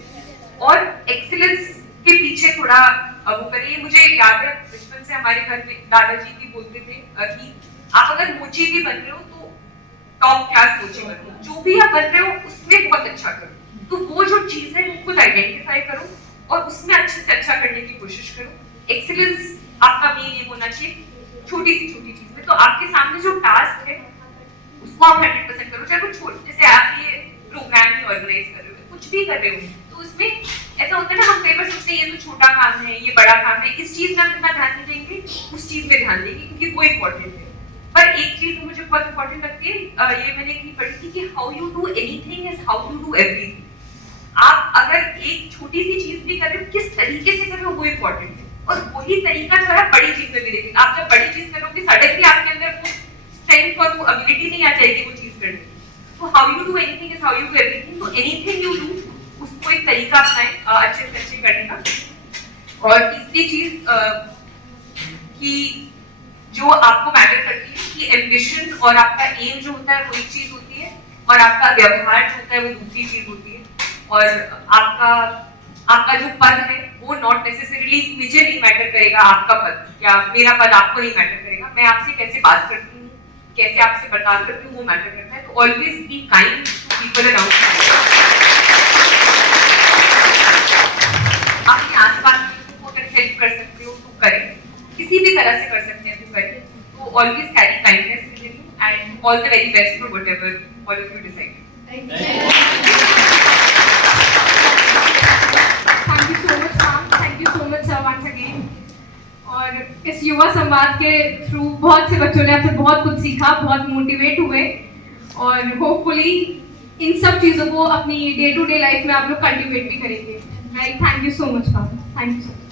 और एक्सीलेंस के पीछे थोड़ा वो करिए। मुझे याद है बचपन से हमारे घर में दादाजी भी बोलते थे कि आप अगर मोची भी बन रहे हो तो टॉप क्लास मोची बनो, जो भी आप बन रहे हो उसमें बहुत अच्छा करो। तो वो जो चीज है वो खुद आइडेंटिफाई करो और उसमें अच्छे से अच्छा करने की कोशिश करो। एक्सीलेंस आपका मेन एम होना चाहिए छोटी सी छोटी चीज में। तो आपके सामने जो टास्क है उसको आप 100% करो, चाहे वो छोटे, जैसे आप ये प्रोग्राम ही ऑर्गेनाइज कर रहे हो, कुछ भी कर रहे हो, तो उसमें ऐसा होता है ना, हम कई बार सोचते हैं ये तो छोटा काम है, ये बड़ा काम है, इस चीज में हम इतना ध्यान नहीं देंगे, उस चीज में ध्यान देंगे क्योंकि वो इम्पोर्टेंट है। पर एक चीज मुझे बहुत इम्पोर्टेंट लगती है, ये मैंने कहीं पढ़ी थी कि how you do anything is how you do everything. आप अगर एक छोटी सी चीज भी कर रहे हो, किस तरीके से कर रहे हो वो इम्पोर्टेंट है, और वही तरीका जो है बड़ी चीज में भी देखेंगे। आप जब बड़ी चीज करोगे सडनली आपके अंदर वो स्ट्रेंथ और वो एबिलिटी नहीं आ जाएगी वो चीज करने की। तो how you do anything is how you do everything. तो एनीथिंग यू डू उसको एक तरीका अपनाएं अच्छे से अच्छे करने का। और तीसरी चीज कि जो आपको मैटर करती है कि एम्बिशन और आपका एम जो होता है वो एक चीज होती है और आपका व्यवहार जो होता है वो दूसरी चीज होती है। और आपका जो पद है वो नॉट नेसेसरीली मुझे नहीं मैटर करेगा, आपका पद या मेरा पद आपको नहीं मैटर करेगा। मैं आपसे कैसे बात करती हूँ, कैसे आपसे बर्ताव करती हूँ वो मैटर करता है। तो always be kind to people around. अपने आसपास के लोगों को अगर हेल्प कर सकते हो तो करें, किसी भी तरह से कर सकते हैं तो करें। तो always carry kindness with you and all the very best for whatever all of you decide. Thank you so much, ma'am. Thank you so much, sir, once again. और इस युवा संवाद के थ्रू बहुत से बच्चों ने आपसे बहुत कुछ सीखा, बहुत मोटिवेट हुए और होपफुली इन सब चीज़ों को अपनी डे टू डे लाइफ में आप लोग कल्टिवेट भी करेंगे। Right, thank you so much, ma'am. Thank you so much.